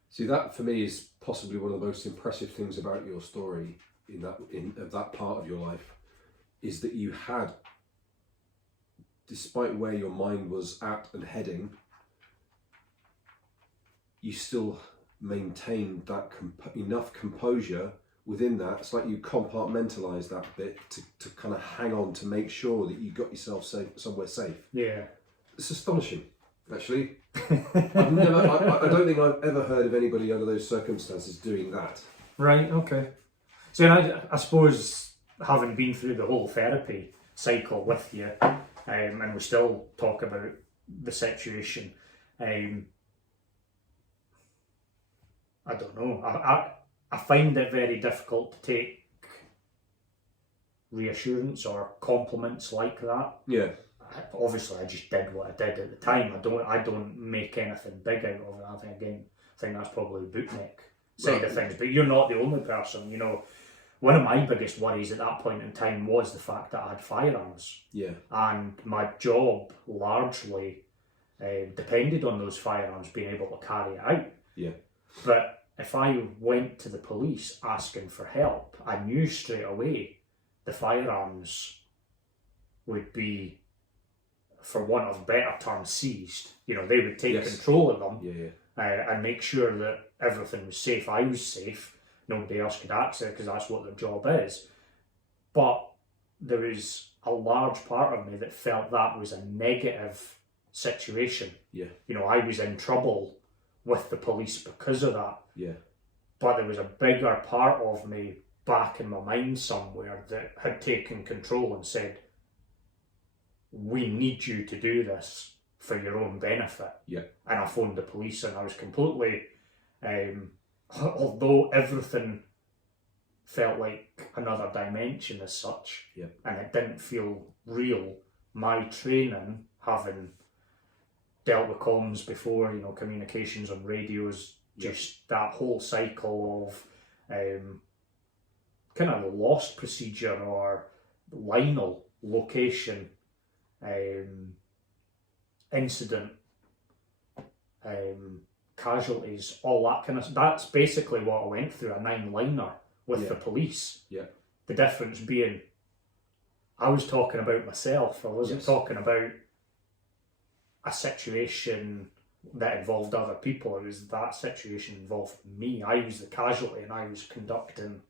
See, that for me is possibly one of the most impressive things about your story of that part of your life, is that you had, despite where your mind was at and heading, you still maintained that enough composure within that. It's like you compartmentalised that bit to kind of hang on to make sure that you got yourself somewhere safe. Yeah. It's astonishing, actually. I don't think I've ever heard of anybody under those circumstances doing that. Right, okay. So I suppose, having been through the whole therapy cycle with you, and we still talk about the situation, I don't know. I find it very difficult to take reassurance or compliments like that. Yeah. Obviously, I just did what I did at the time. I don't make anything big out of it. I think that's probably the bootneck side of things. But you're not the only person. You know, one of my biggest worries at that point in time was the fact that I had firearms. Yeah. And my job largely depended on those firearms being able to carry it out. Yeah. But if I went to the police asking for help, I knew straight away the firearms would be, for want of better terms, seized. You know, they would take control of them. Yeah. And make sure that everything was safe. I was safe. Nobody else could access it because that's what their job is. But there was a large part of me that felt that was a negative situation. Yeah. You know, I was in trouble with the police because of that. Yeah. But there was a bigger part of me back in my mind somewhere that had taken control and said, we need you to do this for your own benefit. Yeah. And I phoned the police, and I was completely, although everything felt like another dimension as such, and it didn't feel real, my training, having dealt with comms before, you know, communications on radios, just that whole cycle of kind of lost procedure or Lionel location, incident, casualties, all that kind of, that's basically what I went through, a 9-liner with the police. Yeah. The difference being, I was talking about myself. I wasn't talking about a situation that involved other people. It was that situation involved me. I was the casualty, and I was conducting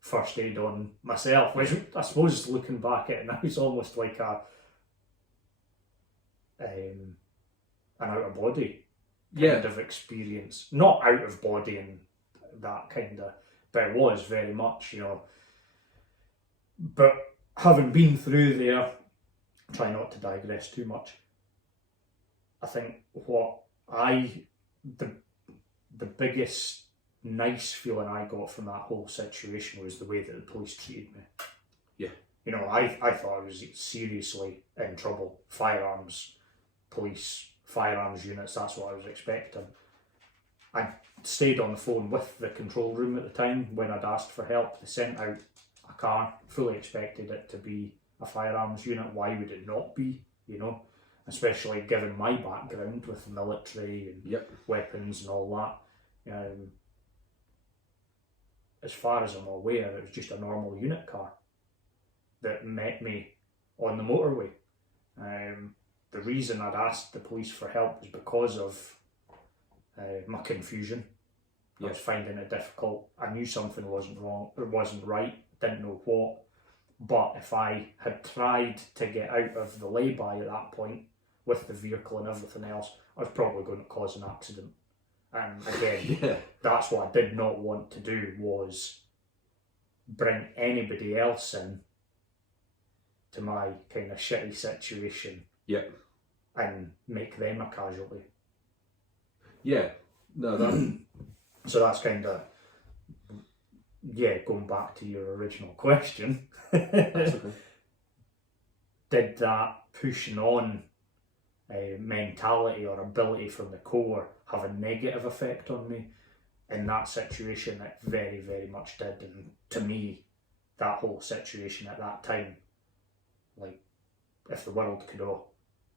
first aid on myself, which I suppose, looking back at it now, it's almost like an out of body kind of experience. Not out of body and that kind of, but it was very much, you know. But having been through there, try not to digress too much, I think the biggest nice feeling I got from that whole situation was the way that the police treated me. Yeah. You know, I thought I was seriously in trouble. Firearms, police, firearms units, that's what I was expecting. I stayed on the phone with the control room at the time when I'd asked for help. They sent out a car, fully expected it to be a firearms unit. Why would it not be, you know? Especially given my background with the military and weapons and all that. As far as I'm aware, it was just a normal unit car that met me on the motorway. The reason I'd asked the police for help was because of my confusion. I was finding it difficult. I knew something wasn't wrong, or wasn't right, didn't know what. But if I had tried to get out of the lay-by at that point with the vehicle and everything else, I was probably going to cause an accident. And again, that's what I did not want to do, was bring anybody else in to my kind of shitty situation and make them a casualty. Yeah, no, that... So that's kind of, going back to your original question. That's okay. Did that pushing on mentality or ability from the core have a negative effect on me? In that situation, it very, very much did. And to me, that whole situation at that time, like, if the world could have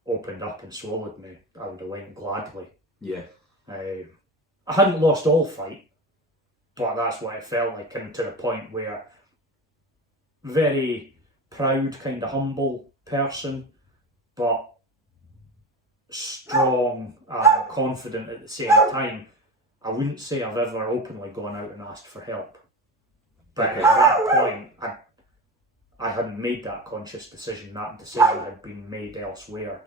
opened up and swallowed me, I would have went gladly. Yeah. I hadn't lost all fight, but that's what it felt like, and to the point where very proud, kind of humble person, but strong and confident at the same time. I wouldn't say I've ever openly gone out and asked for help, but at that point I hadn't made that conscious decision. That decision had been made elsewhere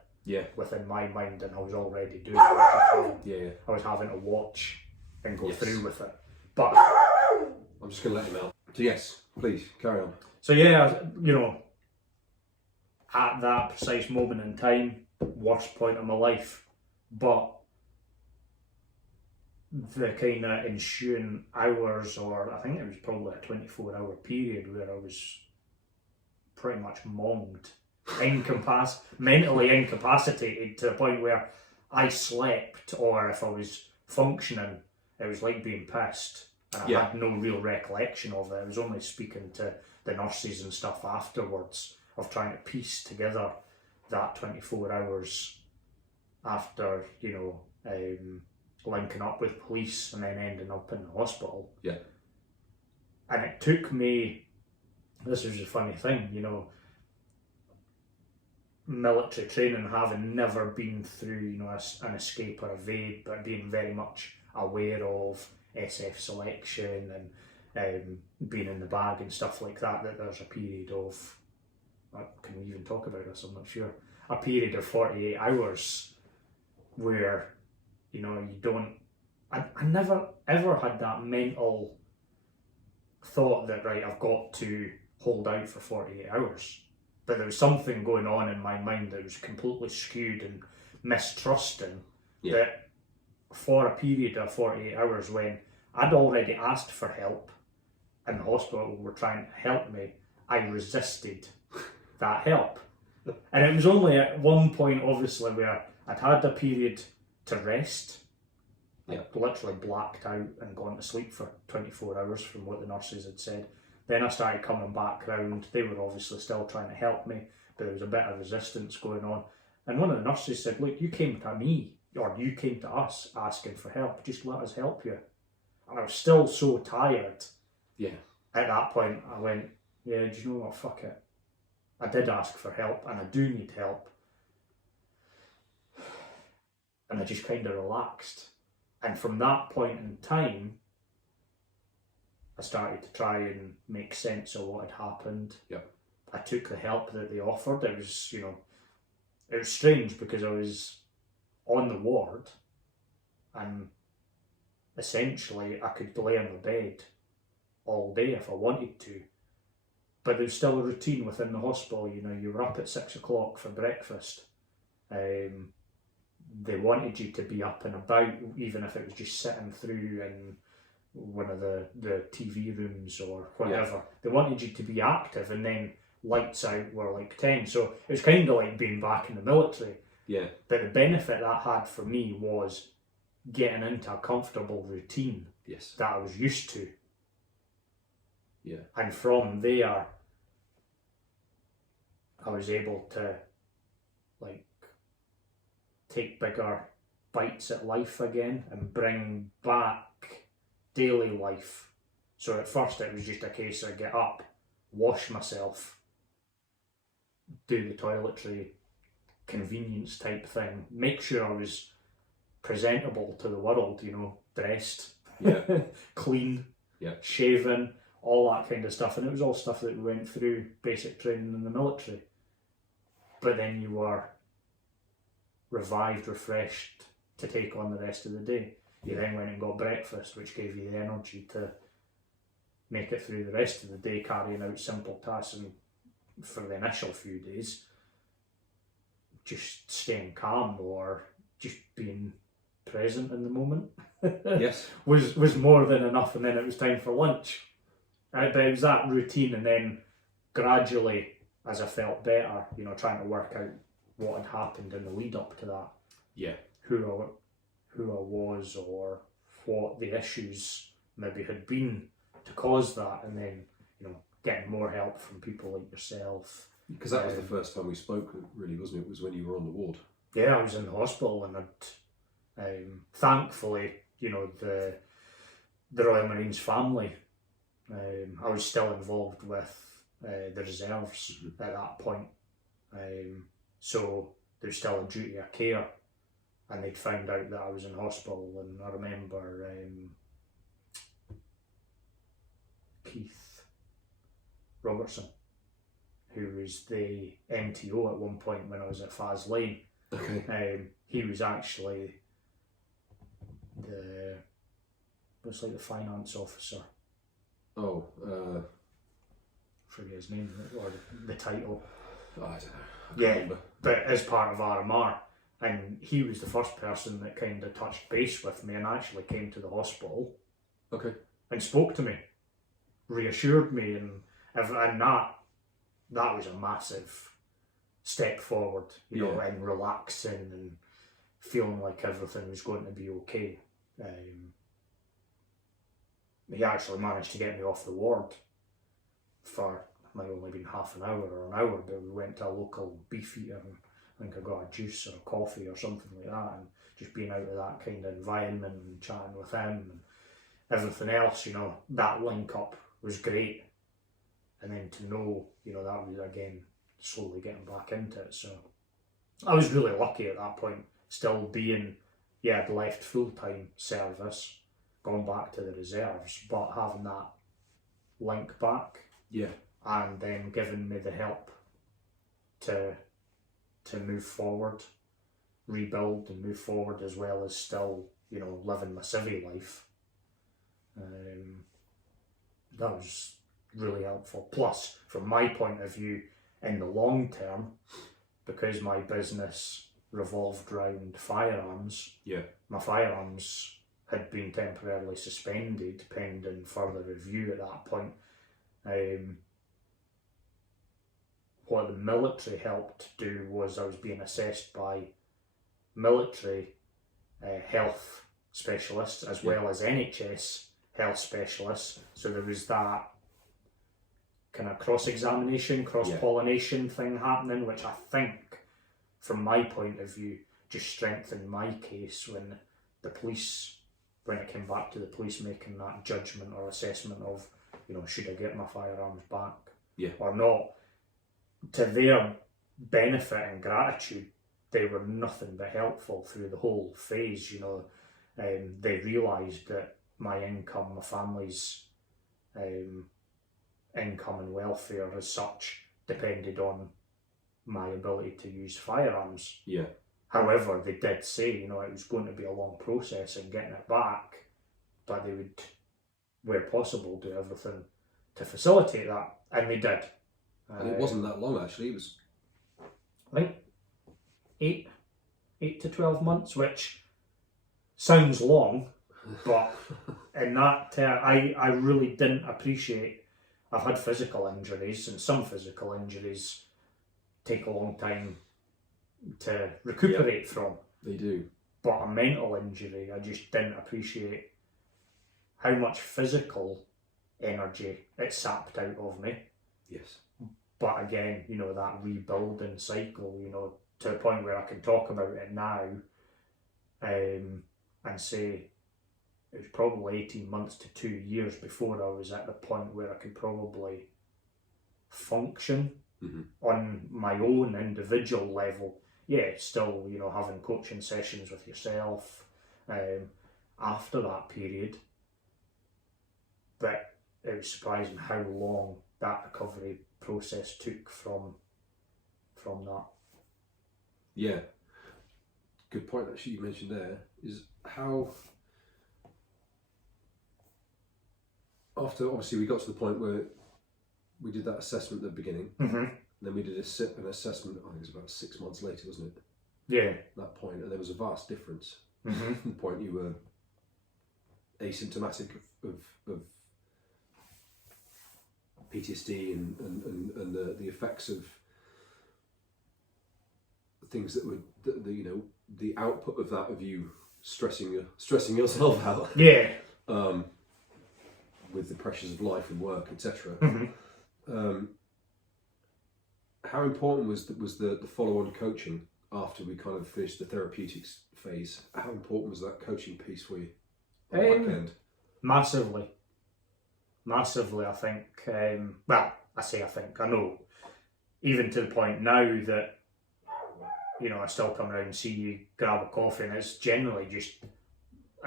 within my mind, and I was already doing it. I was having to watch and go through with it. But I'm just going to let him out. So yes, please, carry on. So yeah, you know, at that precise moment in time, worst point of my life, but the kind of ensuing hours, or I think it was probably a 24-hour period where I was pretty much monged, mentally incapacitated to the point where I slept, or if I was functioning, it was like being pissed, and I had no real recollection of it. I was only speaking to the nurses and stuff afterwards of trying to piece together that 24 hours after, you know, linking up with police and then ending up in the hospital. Yeah. And it took me, this was a funny thing, you know, military training, having never been through, you know, an escape or evade, but being very much aware of SF selection and being in the bag and stuff like that, that there's a period of, can we even talk about this? I'm not sure. A period of 48 hours where, you know, you don't, I never ever had that mental thought that, right, I've got to hold out for 48 hours. But there was something going on in my mind that was completely skewed and mistrusting that for a period of 48 hours when I'd already asked for help and the hospital were trying to help me, I resisted that help. And it was only at one point, obviously, where I'd had a period to rest. I literally blacked out and gone to sleep for 24 hours from what the nurses had said. Then I started coming back round. They were obviously still trying to help me, but there was a bit of resistance going on. And one of the nurses said, look, you came to me, or you came to us asking for help. Just let us help you. And I was still so tired. Yeah. At that point, I went, yeah, do you know what? Fuck it. I did ask for help, and I do need help. And I just kind of relaxed. And from that point in time, I started to try and make sense of what had happened. I took the help that they offered. It was, you know, it was strange because I was on the ward and essentially I could lay on the bed all day if I wanted to. But there was still a routine within the hospital. You know, you were up at 6 o'clock for breakfast. They wanted you to be up and about, even if it was just sitting through in one of the TV rooms or whatever. They wanted you to be active, and then lights out were like 10. So it was kind of like being back in the military. But the benefit that had for me was getting into a comfortable routine that I was used to. And from there, I was able to like take bigger bites at life again and bring back daily life. So at first it was just a case of get up, wash myself, do the toiletry, convenience type thing, make sure I was presentable to the world, you know, dressed, clean, shaven, all that kind of stuff. And it was all stuff that we went through basic training in the military. But then you were revived, refreshed to take on the rest of the day. You then went and got breakfast, which gave you the energy to make it through the rest of the day, carrying out simple tasks. And for the initial few days, just staying calm or just being present in the moment was more than enough. And then it was time for lunch. But it was that routine, and then gradually, as I felt better, you know, trying to work out what had happened in the lead up to that. Who I was, or what the issues maybe had been to cause that, and then, you know, getting more help from people like yourself, Because that was the first time we spoke, really, wasn't it? It was when you were on the ward. Yeah, I was in the hospital, and thankfully, the Royal Marines family, I was still involved with the reserves at that point. So there's still a duty of care, and they'd found out that I was in hospital, and I remember Keith Robertson, who was the MTO at one point when I was at Faz Lane. Okay. He was actually the finance officer. Oh, Forget his name or the title. I don't know. Yeah, but as part of RMR, and he was the first person that kind of touched base with me and actually came to the hospital. Okay. And spoke to me, reassured me, and that was a massive step forward, you know, and relaxing and feeling like everything was going to be okay. He actually managed to get me off the ward for, it might have only been half an hour or an hour, but we went to a local beef eater, and I think I got a juice or a coffee or something like that, and just being out of that kind of environment and chatting with him and everything else, you know, that link up was great. And then to know, you know, that was again slowly getting back into it. So I was really lucky at that point, still being, I'd left full-time service, gone back to the reserves, but having that link back. Yeah. And then giving me the help to move forward, rebuild and move forward, as well as still, you know, living my civvy life. That was really helpful. Plus, from my point of view, in the long term, because my business revolved around firearms, my firearms had been temporarily suspended pending further review at that point. What the military helped do was I was being assessed by military health specialists as well as NHS health specialists. So there was that kind of cross-examination, cross-pollination thing happening, which I think, from my point of view, just strengthened my case when the police, when it came back to the police making that judgment or assessment of, you know, should I get my firearms back or not. To their benefit and gratitude, they were nothing but helpful through the whole phase, you know. They realised that my income, my family's income and welfare as such depended on my ability to use firearms. However, they did say, you know, it was going to be a long process in getting it back, but they would, where possible, do everything to facilitate that, and they did. And it wasn't that long, actually. It was, I think, 8 to 12 months, which sounds long, but in that term, I really didn't appreciate. I've had physical injuries, and some physical injuries take a long time to recuperate from. They do. But a mental injury, I just didn't appreciate how much physical energy it sapped out of me. Yes. But again, you know, that rebuilding cycle, you know, to the point where I can talk about it now and say it was probably 18 months to 2 years before I was at the point where I could probably function on my own individual level. Still, you know, having coaching sessions with yourself after that period. But it was surprising how long that recovery process took from that. Yeah. Good point, actually, you mentioned there, is how, after obviously we got to the point where we did that assessment at the beginning, then we did an assessment, I think it was about 6 months later, wasn't it? Yeah. That point, and there was a vast difference. From the point you were asymptomatic of PTSD and the effects of things that would, you know, the output of that, of you stressing yourself out. With the pressures of life and work, etc. how important was the follow-on coaching after we kind of finished the therapeutics phase? How important was that coaching piece for you on the back end? Massively. I think. Well, I say I think. I know. Even to the point now that, you know, I still come around and see you, grab a coffee, and it's generally just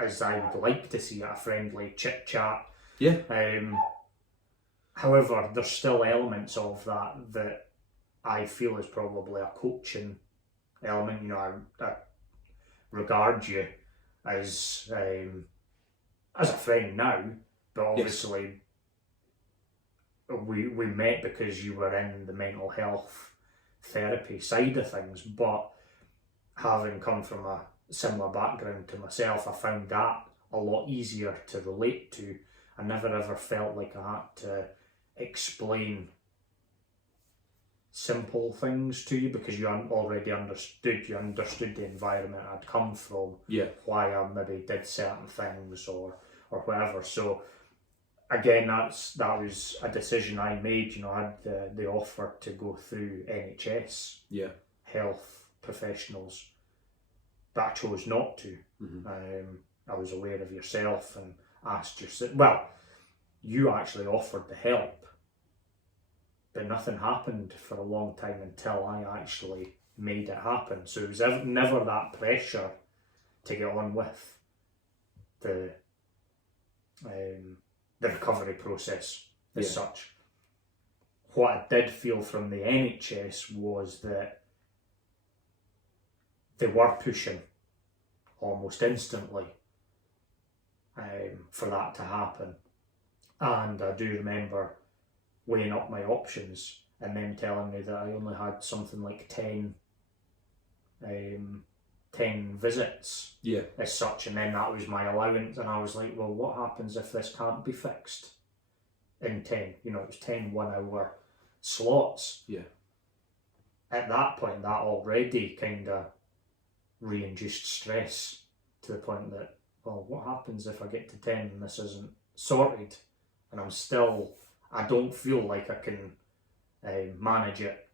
as I would like to see it, a friendly chit chat. Yeah. However, there's still elements of that I feel is probably a coaching element. You know, I regard you as a friend now, but obviously we met because you were in the mental health therapy side of things. But having come from a similar background to myself, I found that a lot easier to relate to. I never ever felt like I had to explain simple things to you because you already understood. You understood the environment I'd come from, why I maybe did certain things or whatever. So again, that was a decision I made. You know, I had the offer to go through NHS health professionals, but I chose not to. I was aware of yourself and asked yourself. Well, you actually offered the help, but nothing happened for a long time until I actually made it happen. So it was never that pressure to get on with the recovery process as such. What I did feel from the NHS was that they were pushing almost instantly for that to happen. And I do remember weighing up my options and them telling me that I only had something like 10 visits as such, and then that was my allowance. And I was like, well, what happens if this can't be fixed in 10? You know, it was 10 1-hour slots. At that point, that already kind of re-induced stress to the point that, well, what happens if I get to 10 and this isn't sorted, and I don't feel like I can manage it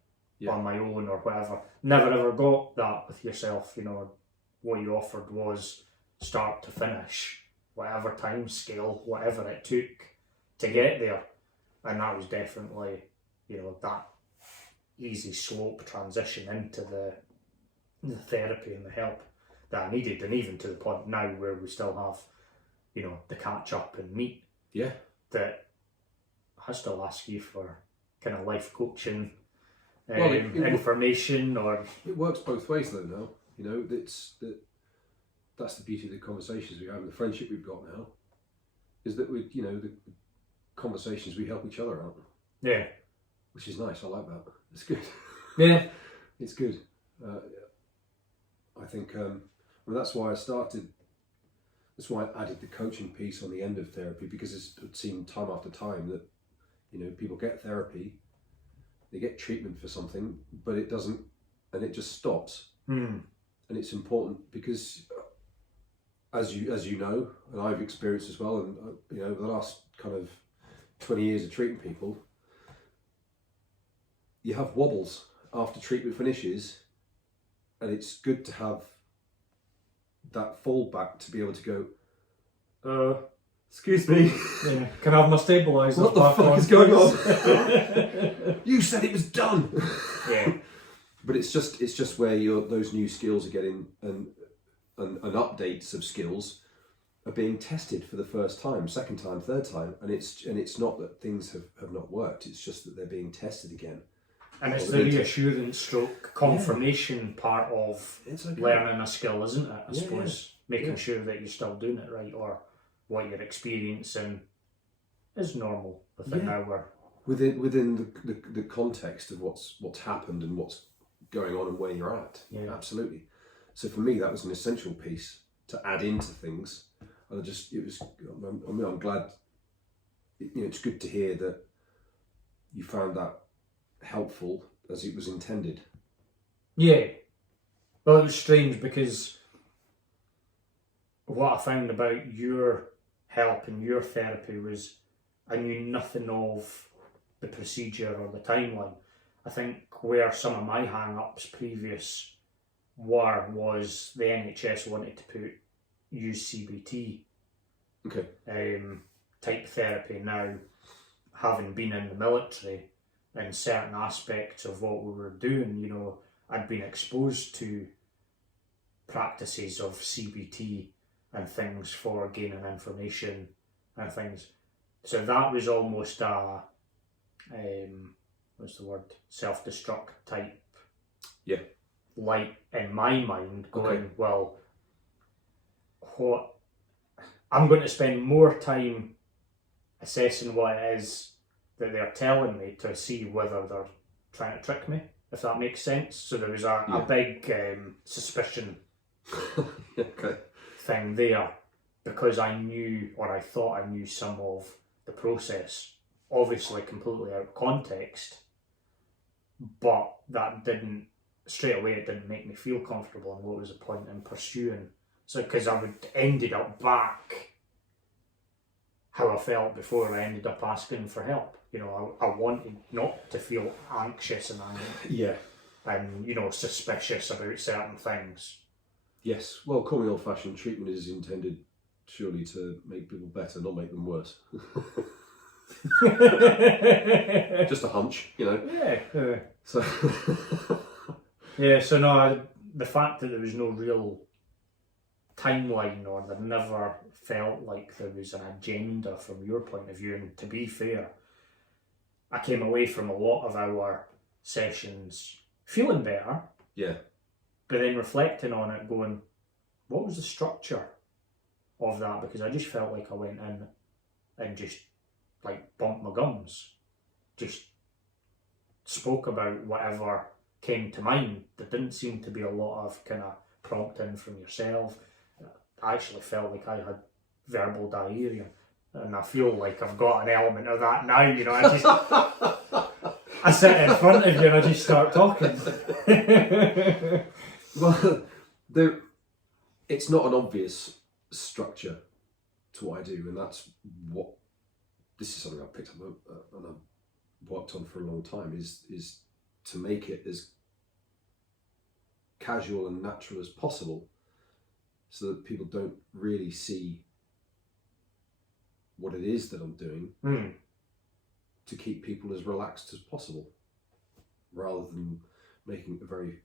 on my own or whatever. Never ever got that with yourself. You know, what you offered was start to finish, whatever time scale, whatever it took to get there. And that was definitely, you know, that easy slope transition into the therapy and the help that I needed. And even to the point now where we still have, you know, the catch up and meet. That I still ask you for kind of life coaching information, or it works both ways though now. You know, that's the beauty of the conversations we have and the friendship we've got now, is that we, you know, the conversations, we help each other out. Which is nice. I like that. It's good. It's good. I think that's why that's why I added the coaching piece on the end of therapy, because it's seen time after time that, you know, people get therapy, they get treatment for something, but it doesn't, and it just stops. And it's important because, as you know, and I've experienced as well, and you know, the last kind of 20 years of treating people, you have wobbles after treatment finishes, and it's good to have that fallback to be able to go, excuse me. Can I have my stabiliser? What the fuck is going on? You said it was done. But it's just where those new skills are getting and updates of skills are being tested for the first time, second time, third time, and it's not that things have not worked. It's just that they're being tested again. And it's the reassurance stroke confirmation part of learning a skill, isn't it? I suppose making sure that you're still doing it right, or what you're experiencing is normal within our within the context of what's happened and what's going on and where you're at. Absolutely. So for me, that was an essential piece to add into things, and I'm glad. You know, it's good to hear that you found that helpful as it was intended. Well, it was strange because what I found about your help and your therapy was I knew nothing of the procedure or the timeline. I think where some of my hang-ups previous was the NHS wanted to use CBT type therapy. Now, having been in the military, in certain aspects of what we were doing, you know, I'd been exposed to practices of CBT and things for gaining information and things. So that was almost a what's the word? Self-destruct type. Yeah. Light in my mind, going, well, what I'm going to spend more time assessing what it is that they're telling me to see whether they're trying to trick me, if that makes sense. So there was a big suspicion thing there, because I knew, or I thought I knew, some of the process, obviously completely out of context, but that didn't, straight away it didn't make me feel comfortable, and what was the point in pursuing? So, because I would ended up back how I felt before I ended up asking for help. You know, I wanted not to feel anxious and and, you know, suspicious about certain things. Yes, well, calling old-fashioned treatment is intended surely to make people better, not make them worse. Just a hunch, you know. Yeah. So yeah. So no, the fact that there was no real timeline, or there never felt like there was an agenda from your point of view. And to be fair, I came away from a lot of our sessions feeling better. Yeah. But then reflecting on it, going, what was the structure of that? Because I just felt like I went in and just like bumped my gums, just spoke about whatever came to mind. There didn't seem to be a lot of kind of prompting from yourself. I actually felt like I had verbal diarrhea, and I feel like I've got an element of that now. You know, I sit in front of you and I just start talking. Well, it's not an obvious structure to what I do, and this is something I've picked up and I've worked on for a long time, is to make it as casual and natural as possible, so that people don't really see what it is that I'm doing, to keep people as relaxed as possible, rather than making it a very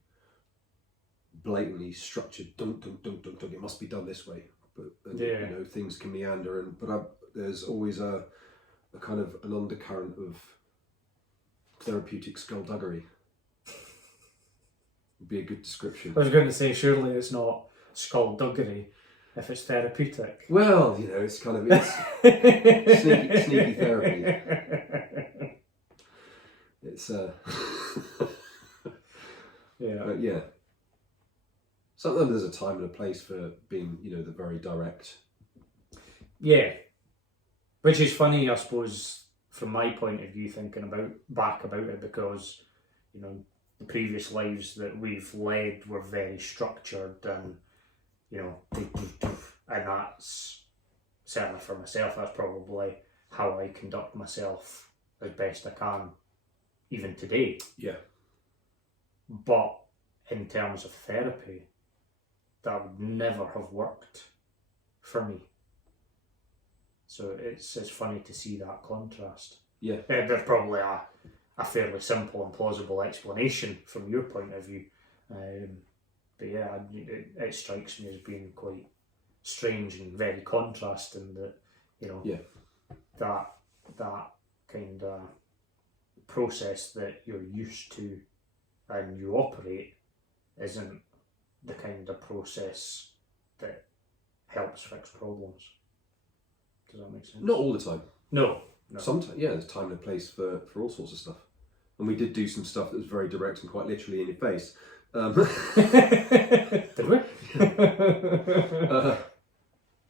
blatantly structured, dun, it must be done this way. But you know, things can meander, but there's always a kind of an undercurrent of therapeutic skullduggery. Would be a good description. I was going to say, surely it's not skullduggery if it's therapeutic. Well, you know, it's kind of sneaky therapy. It's but yeah. Sometimes there's a time and a place for being, you know, the very direct. Yeah. Which is funny, I suppose, from my point of view, thinking back about it, because, you know, the previous lives that we've led were very structured, and, you know, and that's, certainly for myself, that's probably how I conduct myself as best I can, even today. Yeah. But in terms of therapy, that would never have worked for me. So it's funny to see that contrast. Yeah. There's probably a fairly simple and plausible explanation from your point of view. But yeah, it strikes me as being quite strange and very contrasting that, you know, that kind of process that you're used to and you operate isn't the kind of process that helps fix problems. Does that make sense? Not all the time. No. Sometimes, yeah, there's time and a place for all sorts of stuff. And we did do some stuff that was very direct and quite literally in your face. Did we?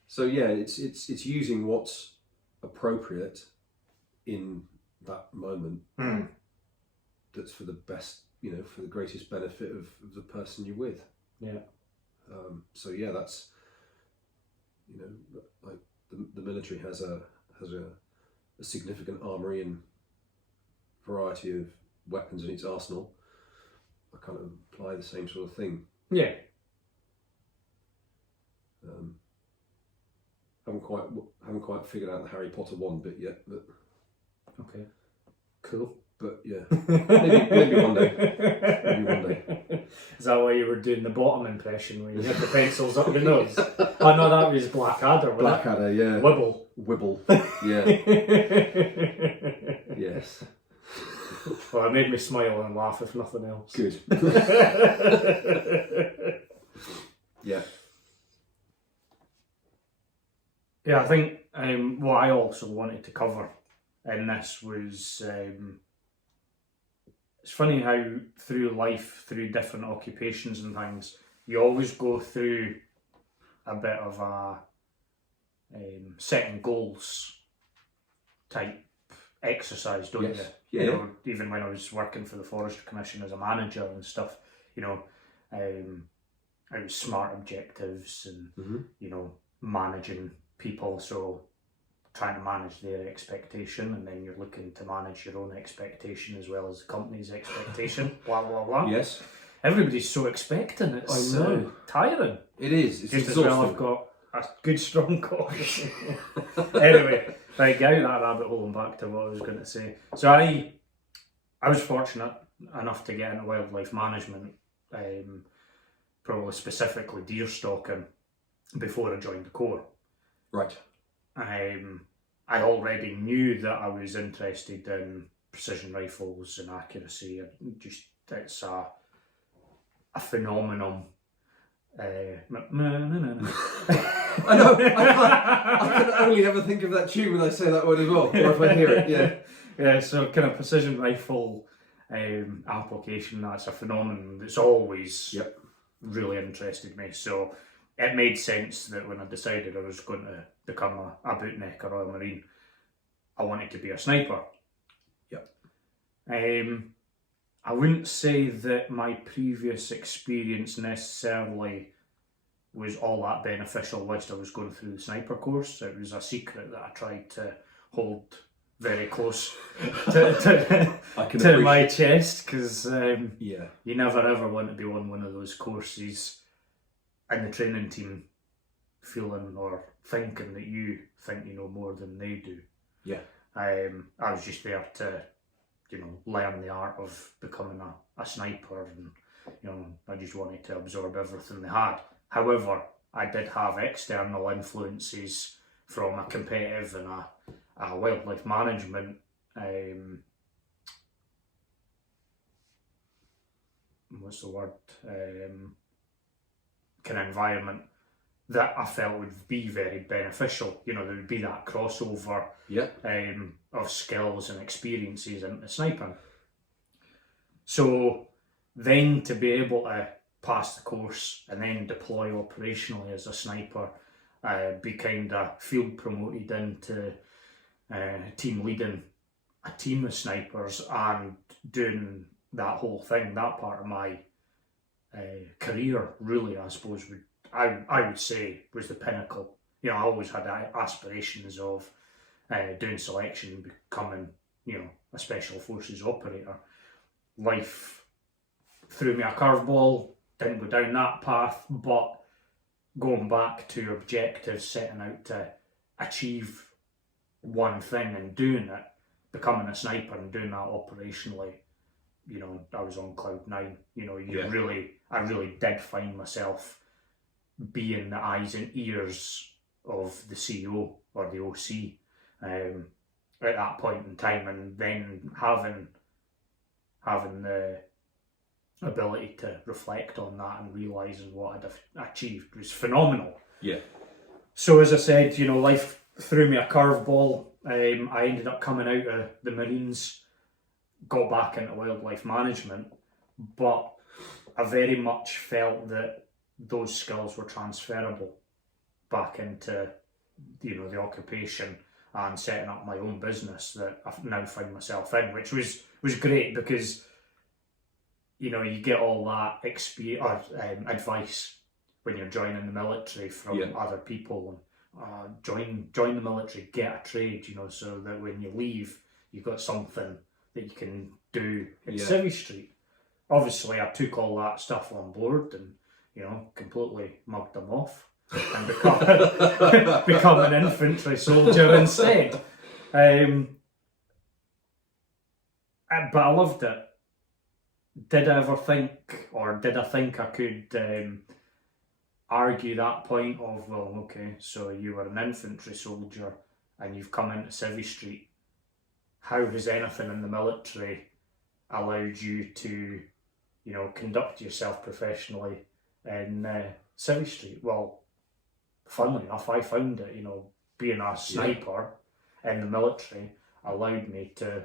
So yeah, it's using what's appropriate in that moment. That's for the best, you know, for the greatest benefit of the person you're with. Yeah. So yeah, that's, you know, like the military has a significant armory and variety of weapons in its arsenal, I kind of apply the same sort of thing. Yeah. Haven't quite figured out the Harry Potter one bit yet, but Okay. Cool. But yeah, maybe one day. Maybe one day. Is that why you were doing the bottom impression when you had the pencils up your nose? Oh no, that was Blackadder. Blackadder, yeah. Wibble. Yeah. Yes. Well, it made me smile and laugh, if nothing else. Good. Yeah. Yeah, I think what I also wanted to cover in this was it's funny how through life, through different occupations and things, you always go through a bit of a setting goals type exercise, don't Yes. you? Yeah. You know, even when I was working for the Forestry Commission as a manager and stuff, you know, I was smart objectives and you know, managing people, so trying to manage their expectation, and then you're looking to manage your own expectation as well as the company's expectation. Blah blah blah. Yes. Everybody's so expecting. It's I know. tiring. It is. It's Just exhausting. as well I've got a good strong coffee. Anyway, right, get out of that rabbit hole and back to what I was going to say. So I was fortunate enough to get into wildlife management, probably specifically deer stalking, before I joined the Corps. Right. I already knew that I was interested in precision rifles and accuracy. It's a phenomenon. I know. I can only ever think of that tune when I say that word as well, or if I hear it. Yeah. Yeah. So kind of precision rifle application. That's a phenomenon that's always really interested me. So it made sense that when I decided I was going to become a bootneck or Royal Marine, I wanted to be a sniper. Yep. I wouldn't say that my previous experience necessarily was all that beneficial whilst I was going through the sniper course. It was a secret that I tried to hold very close to my chest, because you never ever want to be on one of those courses in the training team feeling or thinking that you think you know more than they do. Yeah. I was just there to, you know, learn the art of becoming a sniper, and you know, I just wanted to absorb everything they had. However, I did have external influences from a competitive and a wildlife management what's the word? Kind of environment that I felt would be very beneficial. You know, there would be that crossover of skills and experiences into sniping. So then to be able to pass the course and then deploy operationally as a sniper, be kind of field promoted into team leading a team of snipers and doing that whole thing, that part of my career really, I suppose, I would say was the pinnacle. You know, I always had aspirations of doing selection and becoming, you know, a special forces operator. Life threw me a curveball, didn't go down that path, but going back to objectives, setting out to achieve one thing and doing it, becoming a sniper and doing that operationally, you know, I was on cloud nine. You know, I really did find myself being the eyes and ears of the CEO or the OC at that point in time, and then having the ability to reflect on that and realising what I'd achieved was phenomenal. Yeah. So as I said, you know, life threw me a curveball. I ended up coming out of the Marines, got back into wildlife management, but I very much felt that those skills were transferable back into, you know, the occupation and setting up my own business that I now find myself in, which was great because, you know, you get all that advice when you're joining the military from other people, and join the military, get a trade, you know, so that when you leave, you've got something that you can do in Yeah. Civvy Street. Obviously, I took all that stuff on board and, completely mugged them off and become an infantry soldier instead. But I loved it. Did I ever think, or did I think I could argue that point of, well, okay, so you were an infantry soldier and you've come into Civvy Street. How has anything in the military allowed you to, conduct yourself professionally in Civvy Street? Well, funnily enough, I found it, being a sniper in the military allowed me to,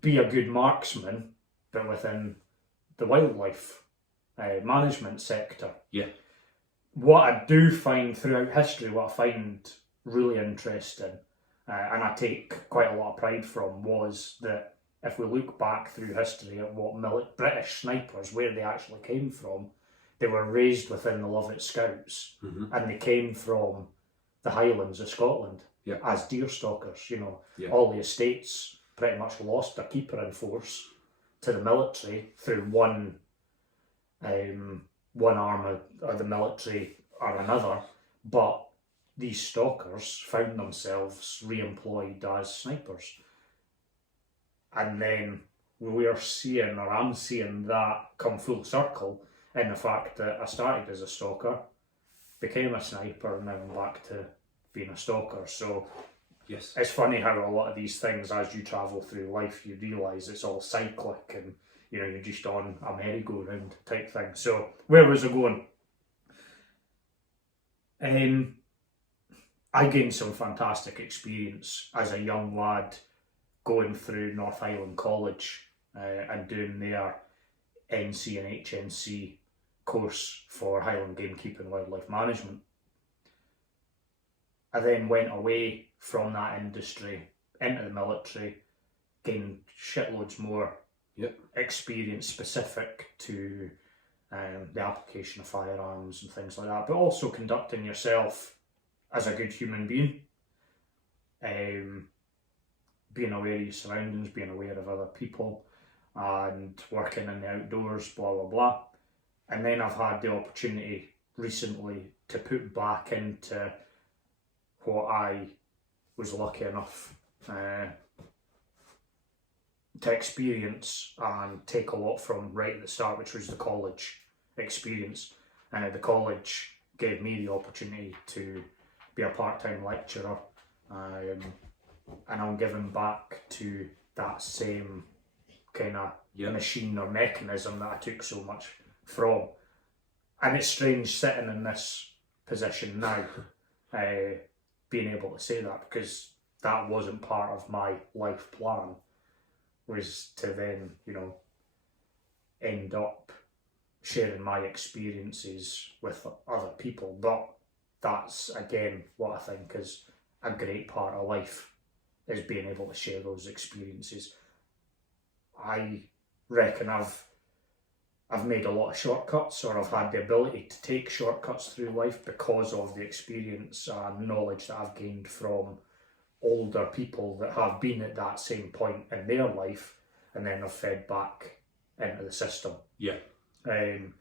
be a good marksman, but within the wildlife management sector. Yeah. What I do find throughout history, what I find really interesting, and I take quite a lot of pride from, was that if we look back through history at what British snipers, where they actually came from, they were raised within the Lovat Scouts, and they came from the Highlands of Scotland as deer stalkers. All the estates pretty much lost their keepering force to the military through one arm of the military or another, but these stalkers found themselves re-employed as snipers. And then I'm seeing that come full circle in the fact that I started as a stalker, became a sniper, and now I'm back to being a stalker. So yes, it's funny how a lot of these things, as you travel through life, you realise it's all cyclic and you're just on a merry-go-round type thing. So where was I going? I gained some fantastic experience as a young lad going through North Island College and doing their NC and HNC course for Highland Gamekeeping and Wildlife Management. I then went away from that industry into the military, gained shitloads more experience specific to the application of firearms and things like that, but also conducting yourself as a good human being, being aware of your surroundings, being aware of other people, and working in the outdoors, blah blah blah. And then I've had the opportunity recently to put back into what I was lucky enough to experience and take a lot from right at the start, which was the college experience. And the college gave me the opportunity to be a part-time lecturer, and I'm giving back to that same kind of machine or mechanism that I took so much from. And it's strange sitting in this position now, being able to say that, because that wasn't part of my life plan, was to then, end up sharing my experiences with other people. But that's, again, what I think is a great part of life, is being able to share those experiences. I reckon I've made a lot of shortcuts, or I've had the ability to take shortcuts through life because of the experience and knowledge that I've gained from older people that have been at that same point in their life, and then have fed back into the system. Yeah. And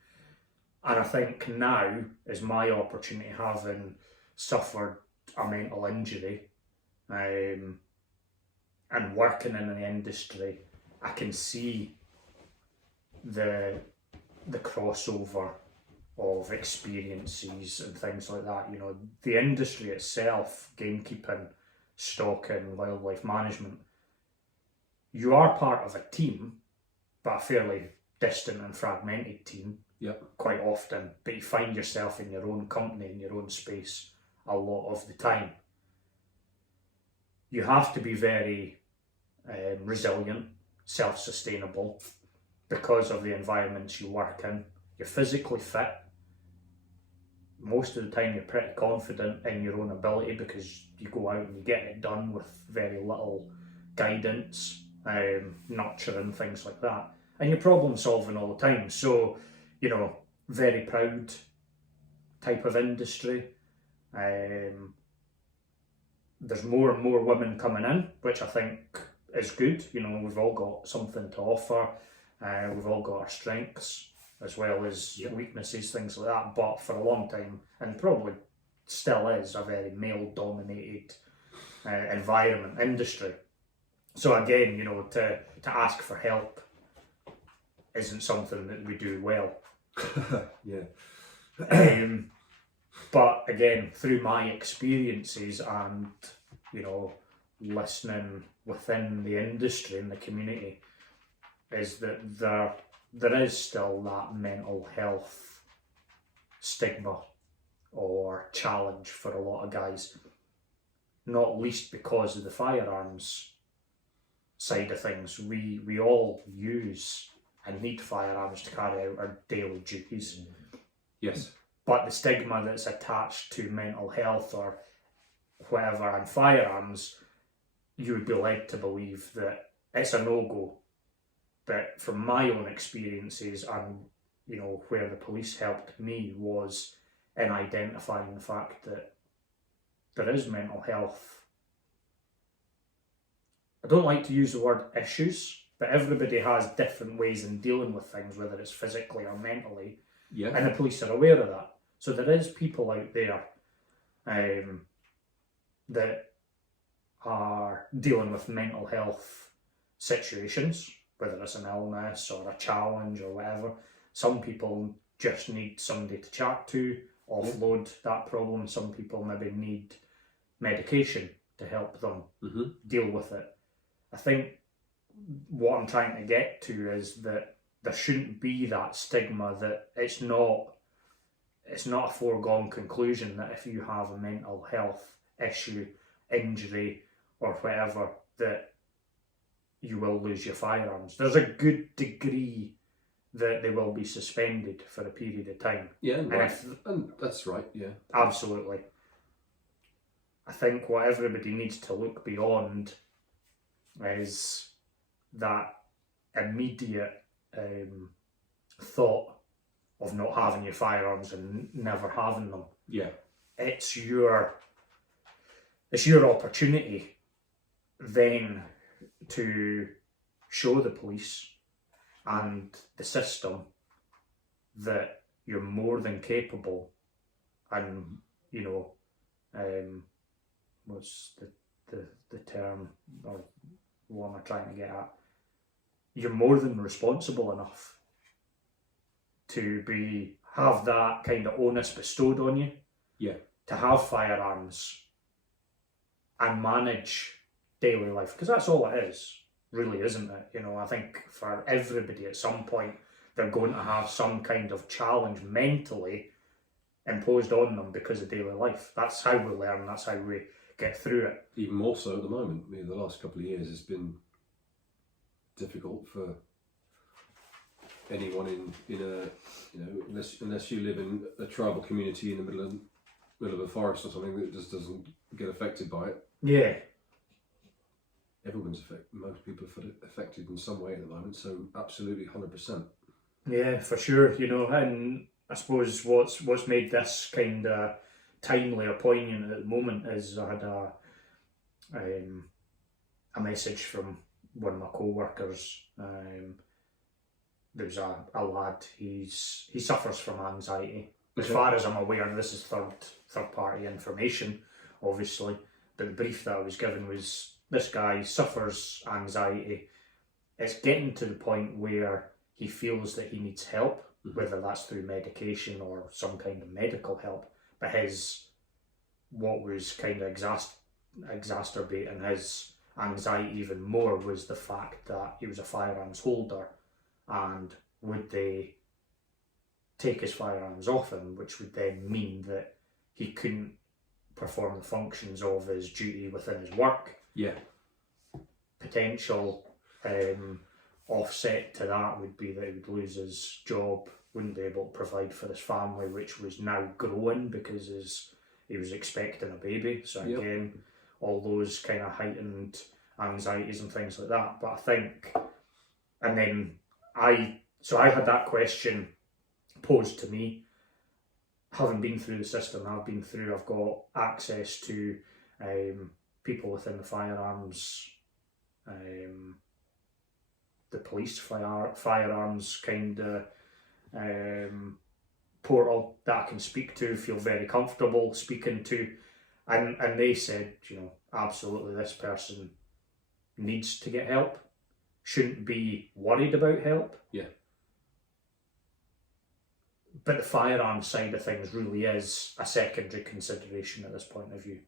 I think now is my opportunity, having suffered a mental injury and working in the industry. I can see the crossover of experiences and things like that. The industry itself, gamekeeping, stalking, wildlife management, you are part of a team, but a fairly distant and fragmented team quite often, but you find yourself in your own company, in your own space a lot of the time. You have to be very resilient, self-sustainable, because of the environments you work in. You're physically fit. Most of the time you're pretty confident in your own ability, because you go out and you get it done with very little guidance, nurturing, things like that. And you're problem solving all the time. So, very proud type of industry. There's more and more women coming in, which I think is good. You know, we've all got something to offer. We've all got our strengths as well as weaknesses, things like that. But for a long time, and probably still is, a very male-dominated environment, industry. So again, you know, to ask for help isn't something that we do well. But again, through my experiences and, you know, listening within the industry and the community, is that there is still that mental health stigma or challenge for a lot of guys, not least because of the firearms side of things. We all use and need firearms to carry out our daily duties. Yes. But the stigma that's attached to mental health or whatever and firearms, you would be led to believe that it's a no-go. But from my own experiences and, you know, where the police helped me was in identifying the fact that there is mental health. I don't like to use the word issues, but everybody has different ways in dealing with things, whether it's physically or mentally. Yeah. And the police are aware of that. So there is people out there that are dealing with mental health situations, whether it's an illness or a challenge or whatever. Some people just need somebody to chat to, offload that problem. Some people maybe need medication to help them deal with it. I think what I'm trying to get to is that there shouldn't be that stigma that it's not a foregone conclusion that if you have a mental health issue, injury or whatever, that you will lose your firearms. There's a good degree that they will be suspended for a period of time. Yeah, right. And that's right, yeah. Absolutely. I think what everybody needs to look beyond is that immediate thought of not having your firearms and never having them. Yeah. It's your opportunity then to show the police and the system that you're more than capable, and you know, what's the term, or what am I trying to get at? You're more than responsible enough to have that kind of onus bestowed on you. Yeah. To have firearms and manage daily life, because that's all it is, really, isn't it? You know, I think for everybody at some point they're going to have some kind of challenge mentally imposed on them because of daily life. That's how we learn, that's how we get through it. Even more so at the moment. I mean, the last couple of years has been difficult for anyone in a, you know, unless you live in a tribal community in the middle of a forest or something that just doesn't get affected by it. Yeah. Everyone's affected. Most people are affected in some way at the moment. So absolutely, 100%. Yeah, for sure. You know, and I suppose what's made this kind of timely or poignant at the moment is I had a message from one of my co-workers. There's a lad. He suffers from anxiety. As far as I'm aware, and this is third party information, obviously, but the brief that I was given was this guy suffers anxiety. It's getting to the point where he feels that he needs help, whether that's through medication or some kind of medical help. But what was kind of exacerbating his anxiety even more was the fact that he was a firearms holder, and would they take his firearms off him, which would then mean that he couldn't perform the functions of his duty within his work. Yeah. Potential offset to that would be that he would lose his job, wouldn't be able to provide for his family, which was now growing because he was expecting a baby. So again, all those kind of heightened anxieties and things like that. But I think, and then I had that question posed to me. Having been through the system, I've got access to people within the firearms the police firearms kind of portal that I can speak to, feel very comfortable speaking to, and they said, absolutely, this person needs to get help, shouldn't be worried about help. Yeah. But the firearms side of things really is a secondary consideration at this point of view.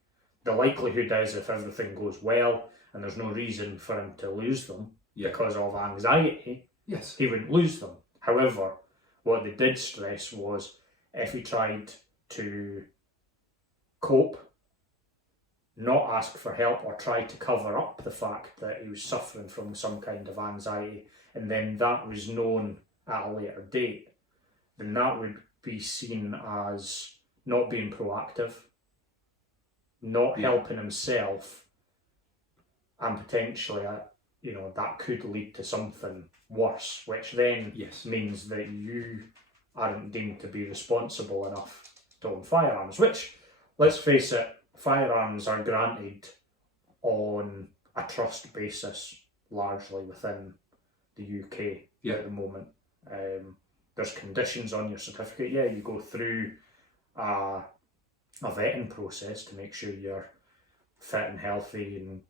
The likelihood is, if everything goes well and there's no reason for him to lose them because of anxiety, yes, he wouldn't lose them. However, what they did stress was if he tried to cope, not ask for help, or try to cover up the fact that he was suffering from some kind of anxiety, and then that was known at a later date, then that would be seen as not being proactive, not helping himself, and potentially, that could lead to something worse, which then means that you aren't deemed to be responsible enough to own firearms, which, let's face it, firearms are granted on a trust basis largely within the UK at the moment. There's conditions on your certificate. Yeah, you go through a vetting process to make sure you're fit and healthy, and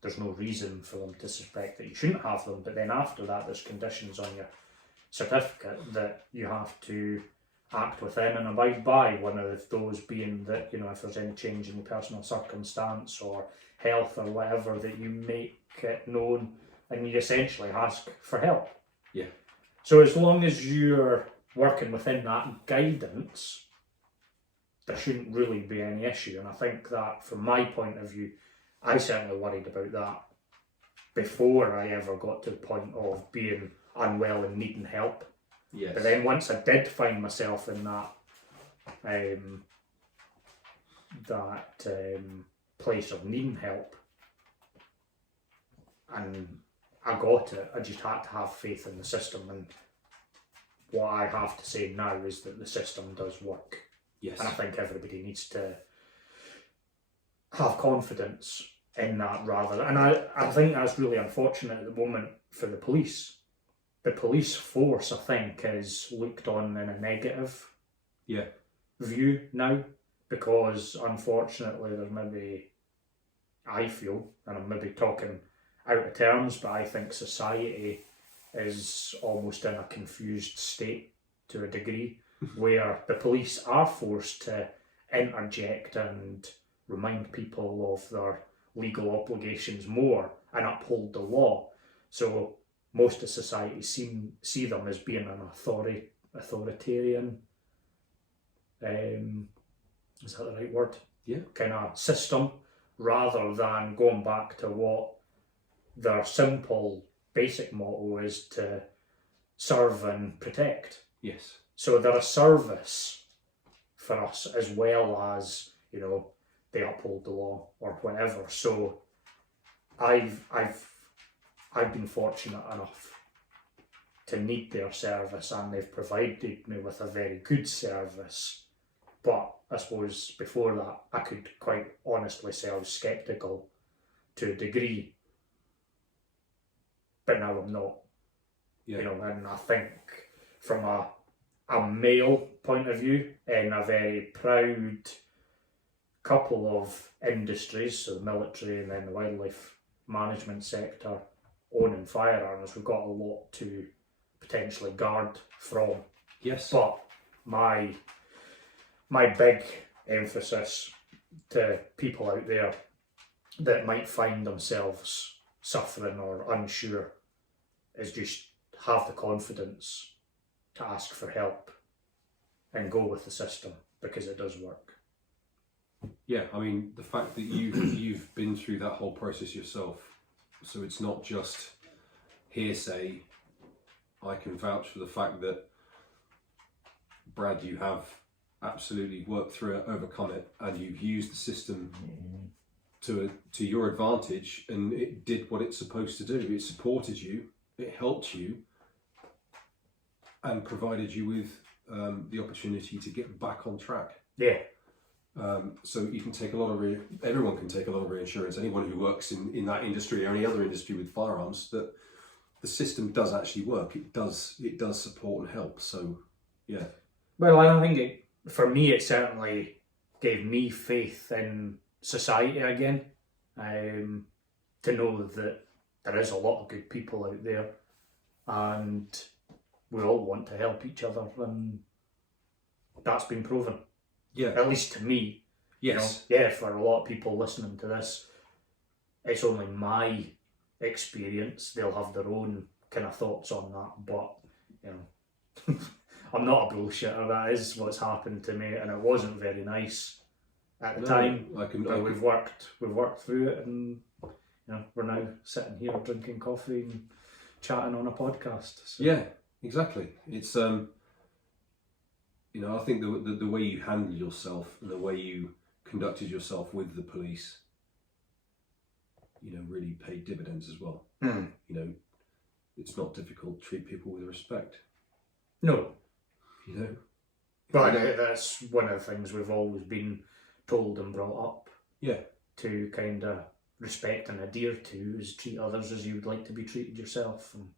there's no reason for them to suspect that you shouldn't have them. But then after that, there's conditions on your certificate that you have to act within and abide by. One of those being that if there's any change in your personal circumstance or health or whatever, that you make it known and you essentially ask for help. Yeah. So as long as you're working within that guidance, there shouldn't really be any issue. And I think that from my point of view, I certainly worried about that before I ever got to the point of being unwell and needing help. Yes. But then once I did find myself in that place of needing help, and I got it, I just had to have faith in the system. And what I have to say now is that the system does work. Yes. And I think everybody needs to have confidence in that rather. And I think that's really unfortunate at the moment for the police. The police force, I think, is looked on in a negative view now, because unfortunately there's maybe, I feel, and I'm maybe talking out of terms, but I think society is almost in a confused state to a degree, where the police are forced to interject and remind people of their legal obligations more and uphold the law. So most of society see them as being an authoritarian, is that the right word? Yeah. Kind of system, rather than going back to what their simple basic motto is, to serve and protect. Yes. So they're a service for us, as well as, they uphold the law or whatever. So I've been fortunate enough to need their service, and they've provided me with a very good service. But I suppose before that, I could quite honestly say I was sceptical to a degree. But now I'm not. Yeah. And I think from a male point of view, in a very proud couple of industries, so the military and then the wildlife management sector, owning firearms, we've got a lot to potentially guard from. Yes. But my big emphasis to people out there that might find themselves suffering or unsure is just have the confidence to ask for help and go with the system, because it does work. Yeah, I mean, the fact that you've been through that whole process yourself, so it's not just hearsay. I can vouch for the fact that, Brad, you have absolutely worked through it, overcome it, and you've used the system to your advantage, and it did what it's supposed to do. It supported you, it helped you, and provided you with the opportunity to get back on track. Yeah. So you can take a lot of everyone can take a lot of reinsurance. Anyone who works in that industry or any other industry with firearms, that the system does actually work. It does support and help. So yeah. Well, I think for me it certainly gave me faith in society again. To know that there is a lot of good people out there, and we all want to help each other, and that's been proven. Yeah. At least to me. Yes. You know, yeah, for a lot of people listening to this, it's only my experience. They'll have their own kind of thoughts on that, but you know, I'm not a bullshitter. That is what's happened to me, and it wasn't very nice at the time. But we've worked through it, and you know, we're now sitting here drinking coffee and chatting on a podcast. So. Yeah, exactly. It's you know, I think the way you handled yourself and the way you conducted yourself with the police, you know, really paid dividends as well. You know, it's not difficult to treat people with respect. No. You know? But that's one of the things we've always been told and brought up. Yeah. To kind of respect and adhere to is treat others as you would like to be treated yourself. And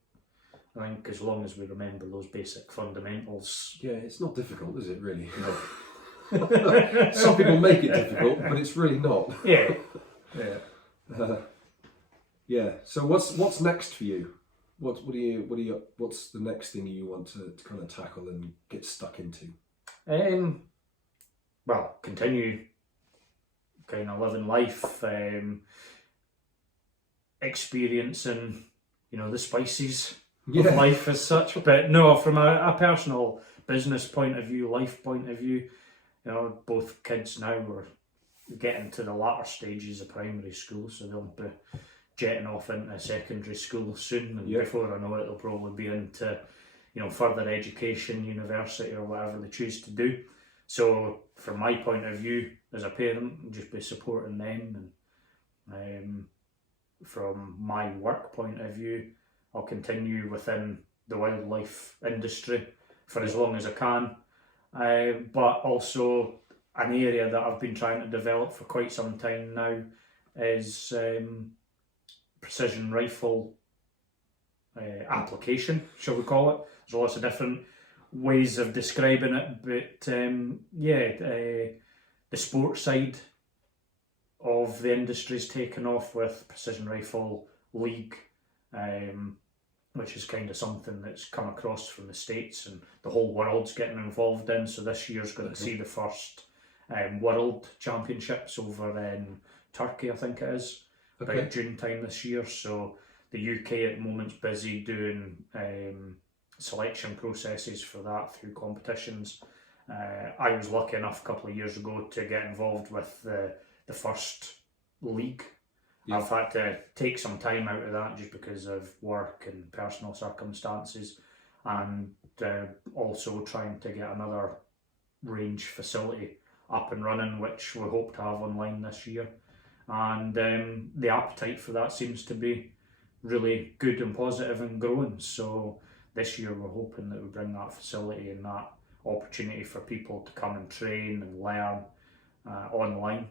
I think as long as we remember those basic fundamentals... Yeah, it's not difficult, is it, really? No. Some people make it difficult, but it's really not. Yeah. Yeah. Yeah. So what's next for you? What's the next thing you want to kind of tackle and get stuck into? Well, continue kind of living life, experiencing, you know, the spices of life as such. But no, from a personal business point of view, life point of view, you know, both kids now are getting to the latter stages of primary school, so they'll be jetting off into secondary school soon, and before I know it, they'll probably be into, you know, further education, university, or whatever they choose to do. So, from my point of view, as a parent, I'll just be supporting them, and from my work point of view, I'll continue within the wildlife industry for as long as I can, but also an area that I've been trying to develop for quite some time now is precision rifle application, shall we call it. There's lots of different ways of describing it, but the sports side of the industry's taken off with Precision Rifle League, which is kind of something that's come across from the States and the whole world's getting involved in. So this year's going to see the first World Championships over in Turkey, I think it is, about June time this year. So the UK at the moment's busy doing selection processes for that through competitions. I was lucky enough a couple of years ago to get involved with the first league. I've had to take some time out of that just because of work and personal circumstances, and also trying to get another range facility up and running, which we hope to have online this year. And the appetite for that seems to be really good and positive and growing. So this year we're hoping that we bring that facility and that opportunity for people to come and train and learn online.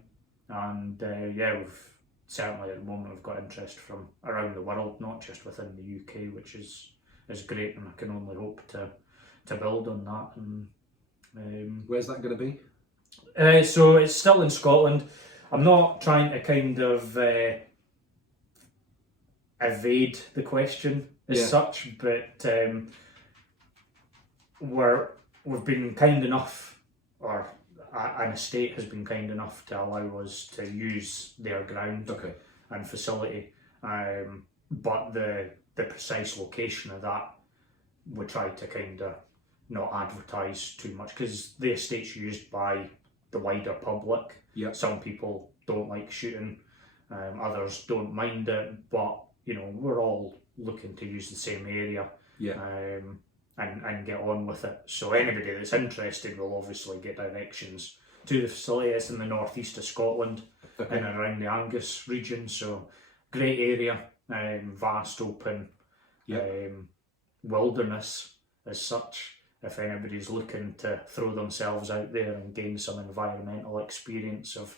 And we've certainly at the moment we've got interest from around the world, not just within the UK, which is great, and I can only hope to build on that. And where's that going to be? So it's still in Scotland. I'm not trying to kind of evade the question as such, but we've been kind enough, or an estate has been kind enough to allow us to use their ground and facility, but the precise location of that we try to kind of not advertise too much, because the estate's used by the wider public. Some people don't like shooting, others don't mind it, but you know, we're all looking to use the same area and get on with it. So anybody that's interested will obviously get directions to the facility. It's in the northeast of Scotland, in and around the Angus region, so great area, vast open wilderness as such, if anybody's looking to throw themselves out there and gain some environmental experience of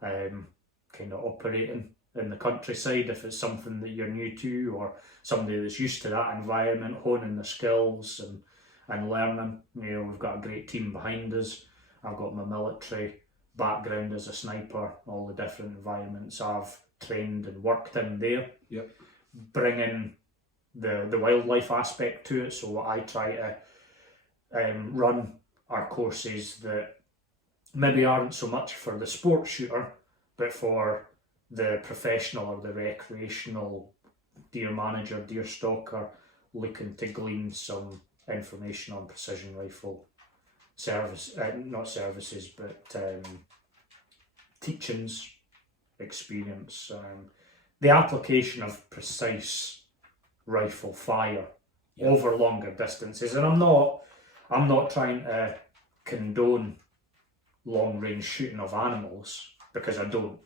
kind of operating in the countryside, if it's something that you're new to, or somebody that's used to that environment, honing the skills and learning. We've got a great team behind us. I've got my military background as a sniper, all the different environments I've trained and worked in there. Yep. Bringing the wildlife aspect to it. So what I try to run are courses that maybe aren't so much for the sports shooter, but for the professional or the recreational deer manager, deer stalker, looking to glean some information on precision rifle not services, but teachings, experience, the application of precise rifle fire over longer distances. And I'm not trying to condone long range shooting of animals, because I don't.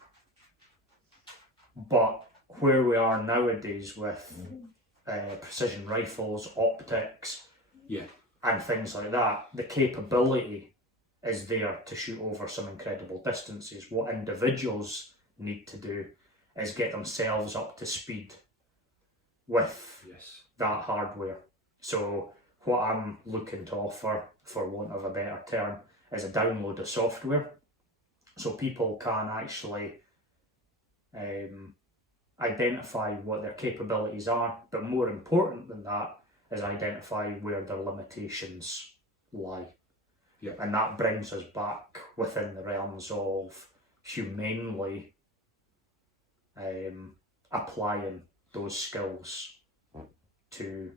But where we are nowadays with precision rifles, optics, and things like that, the capability is there to shoot over some incredible distances. What individuals need to do is get themselves up to speed with that hardware. So what I'm looking to offer, for want of a better term, is a download of software, so people can actually identify what their capabilities are, but more important than that is identify where their limitations lie. And that brings us back within the realms of humanely applying those skills to,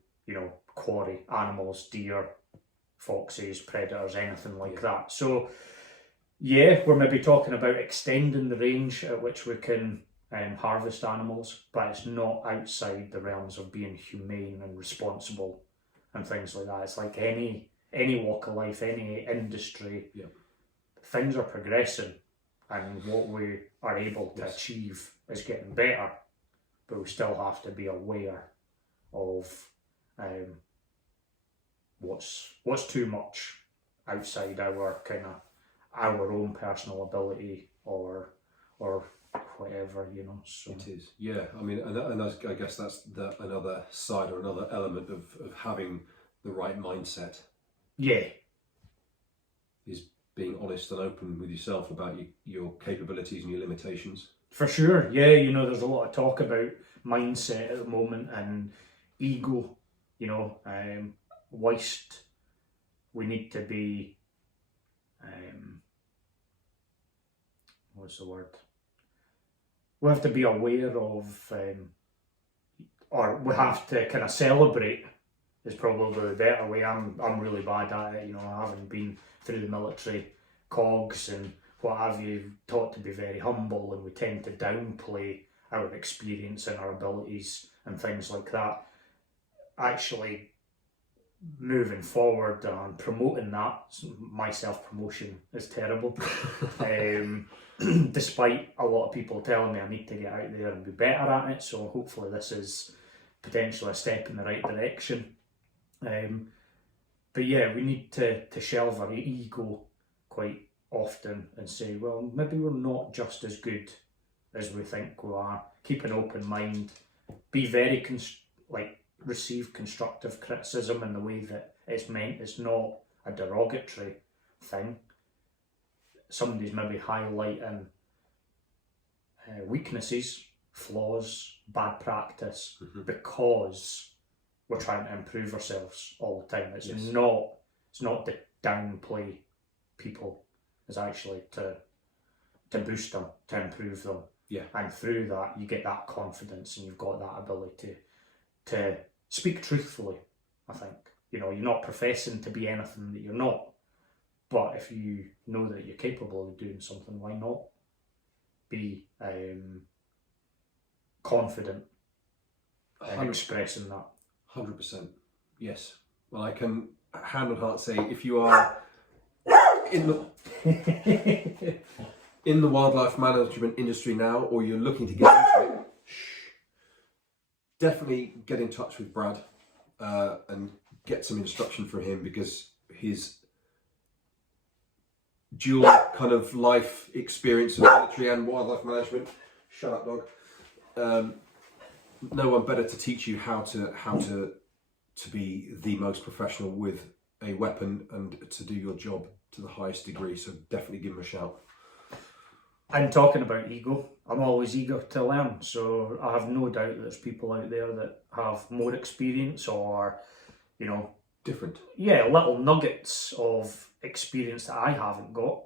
quarry animals, deer, foxes, predators, anything like that. So we're maybe talking about extending the range at which we can harvest animals, but it's not outside the realms of being humane and responsible and things like that. It's like any walk of life, any industry, things are progressing, and what we are able to achieve is getting better, but we still have to be aware of what's too much outside our own personal ability or whatever, So it is, I mean, and I guess that's another side or another element of having the right mindset. Is being honest and open with yourself about your capabilities and your limitations. For sure, there's a lot of talk about mindset at the moment and ego, whilst we need to be, what's the word? We have to be aware of, or we have to kind of celebrate, is probably the better way. I'm really bad at it, having been through the military cogs and what have you, taught to be very humble, and we tend to downplay our experience and our abilities and things like that. Actually moving forward and promoting that, my self-promotion is terrible. Despite a lot of people telling me I need to get out there and be better at it, so hopefully this is potentially a step in the right direction. But we need to shelve our ego quite often and say, well, maybe we're not just as good as we think we are. Keep an open mind, be very receive constructive criticism in the way that it's meant. It's not a derogatory thing. Somebody's maybe highlighting weaknesses, flaws, bad practice, because we're trying to improve ourselves all the time. It's not to downplay people. It's actually to boost them, to improve them. And through that, you get that confidence, and you've got that ability to speak truthfully, I think. You're not professing to be anything that you're not. But if you know that you're capable of doing something, why not be confident in expressing that? 100%. Yes. Well, I can hand on heart say, if you are in the wildlife management industry now, or you're looking to get into it, definitely get in touch with Brad and get some instruction from him, because his dual kind of life experience of military and wildlife management. Shut up, dog. No one better to teach you how to be the most professional with a weapon and to do your job to the highest degree. So definitely give him a shout. And talking about ego, I'm always eager to learn. So I have no doubt that there's people out there that have more experience, or, you know, Different. yeah, little nuggets of experience that I haven't got,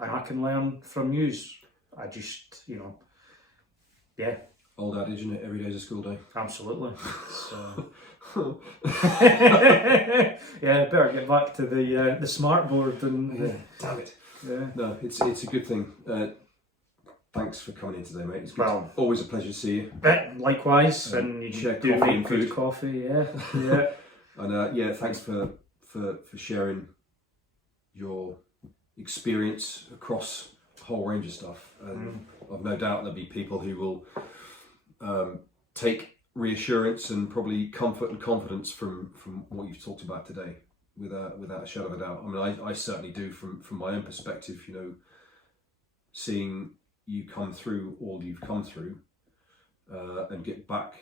and I can learn from yous. I just, you know, yeah. Old adage, isn't it? Every day's a school day. Absolutely. So, yeah, better get back to the smart board and Yeah, damn it. yeah. No, it's a good thing. Thanks for coming in today, mate. It's good. Well, Always a pleasure to see you. Likewise, and you share do coffee make and good food. coffee, yeah, yeah. And yeah, thanks for sharing your experience across a whole range of stuff. And I've no doubt there'll be people who will take reassurance and probably comfort and confidence from what you've talked about today, without a shadow of a doubt. I mean, I certainly do from my own perspective. You know, seeing you come through all you've come through and get back,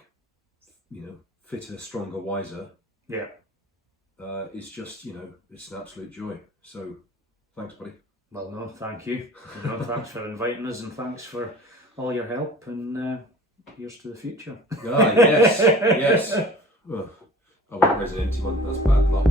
you know, fitter, stronger, wiser. Yeah. It's just, you know, it's an absolute joy. So thanks, buddy. Well, no, thank you. No, thanks for inviting us, and thanks for all your help, and here's to the future. Ah, yes, yes. Oh, I won't raise an empty one. That's bad luck.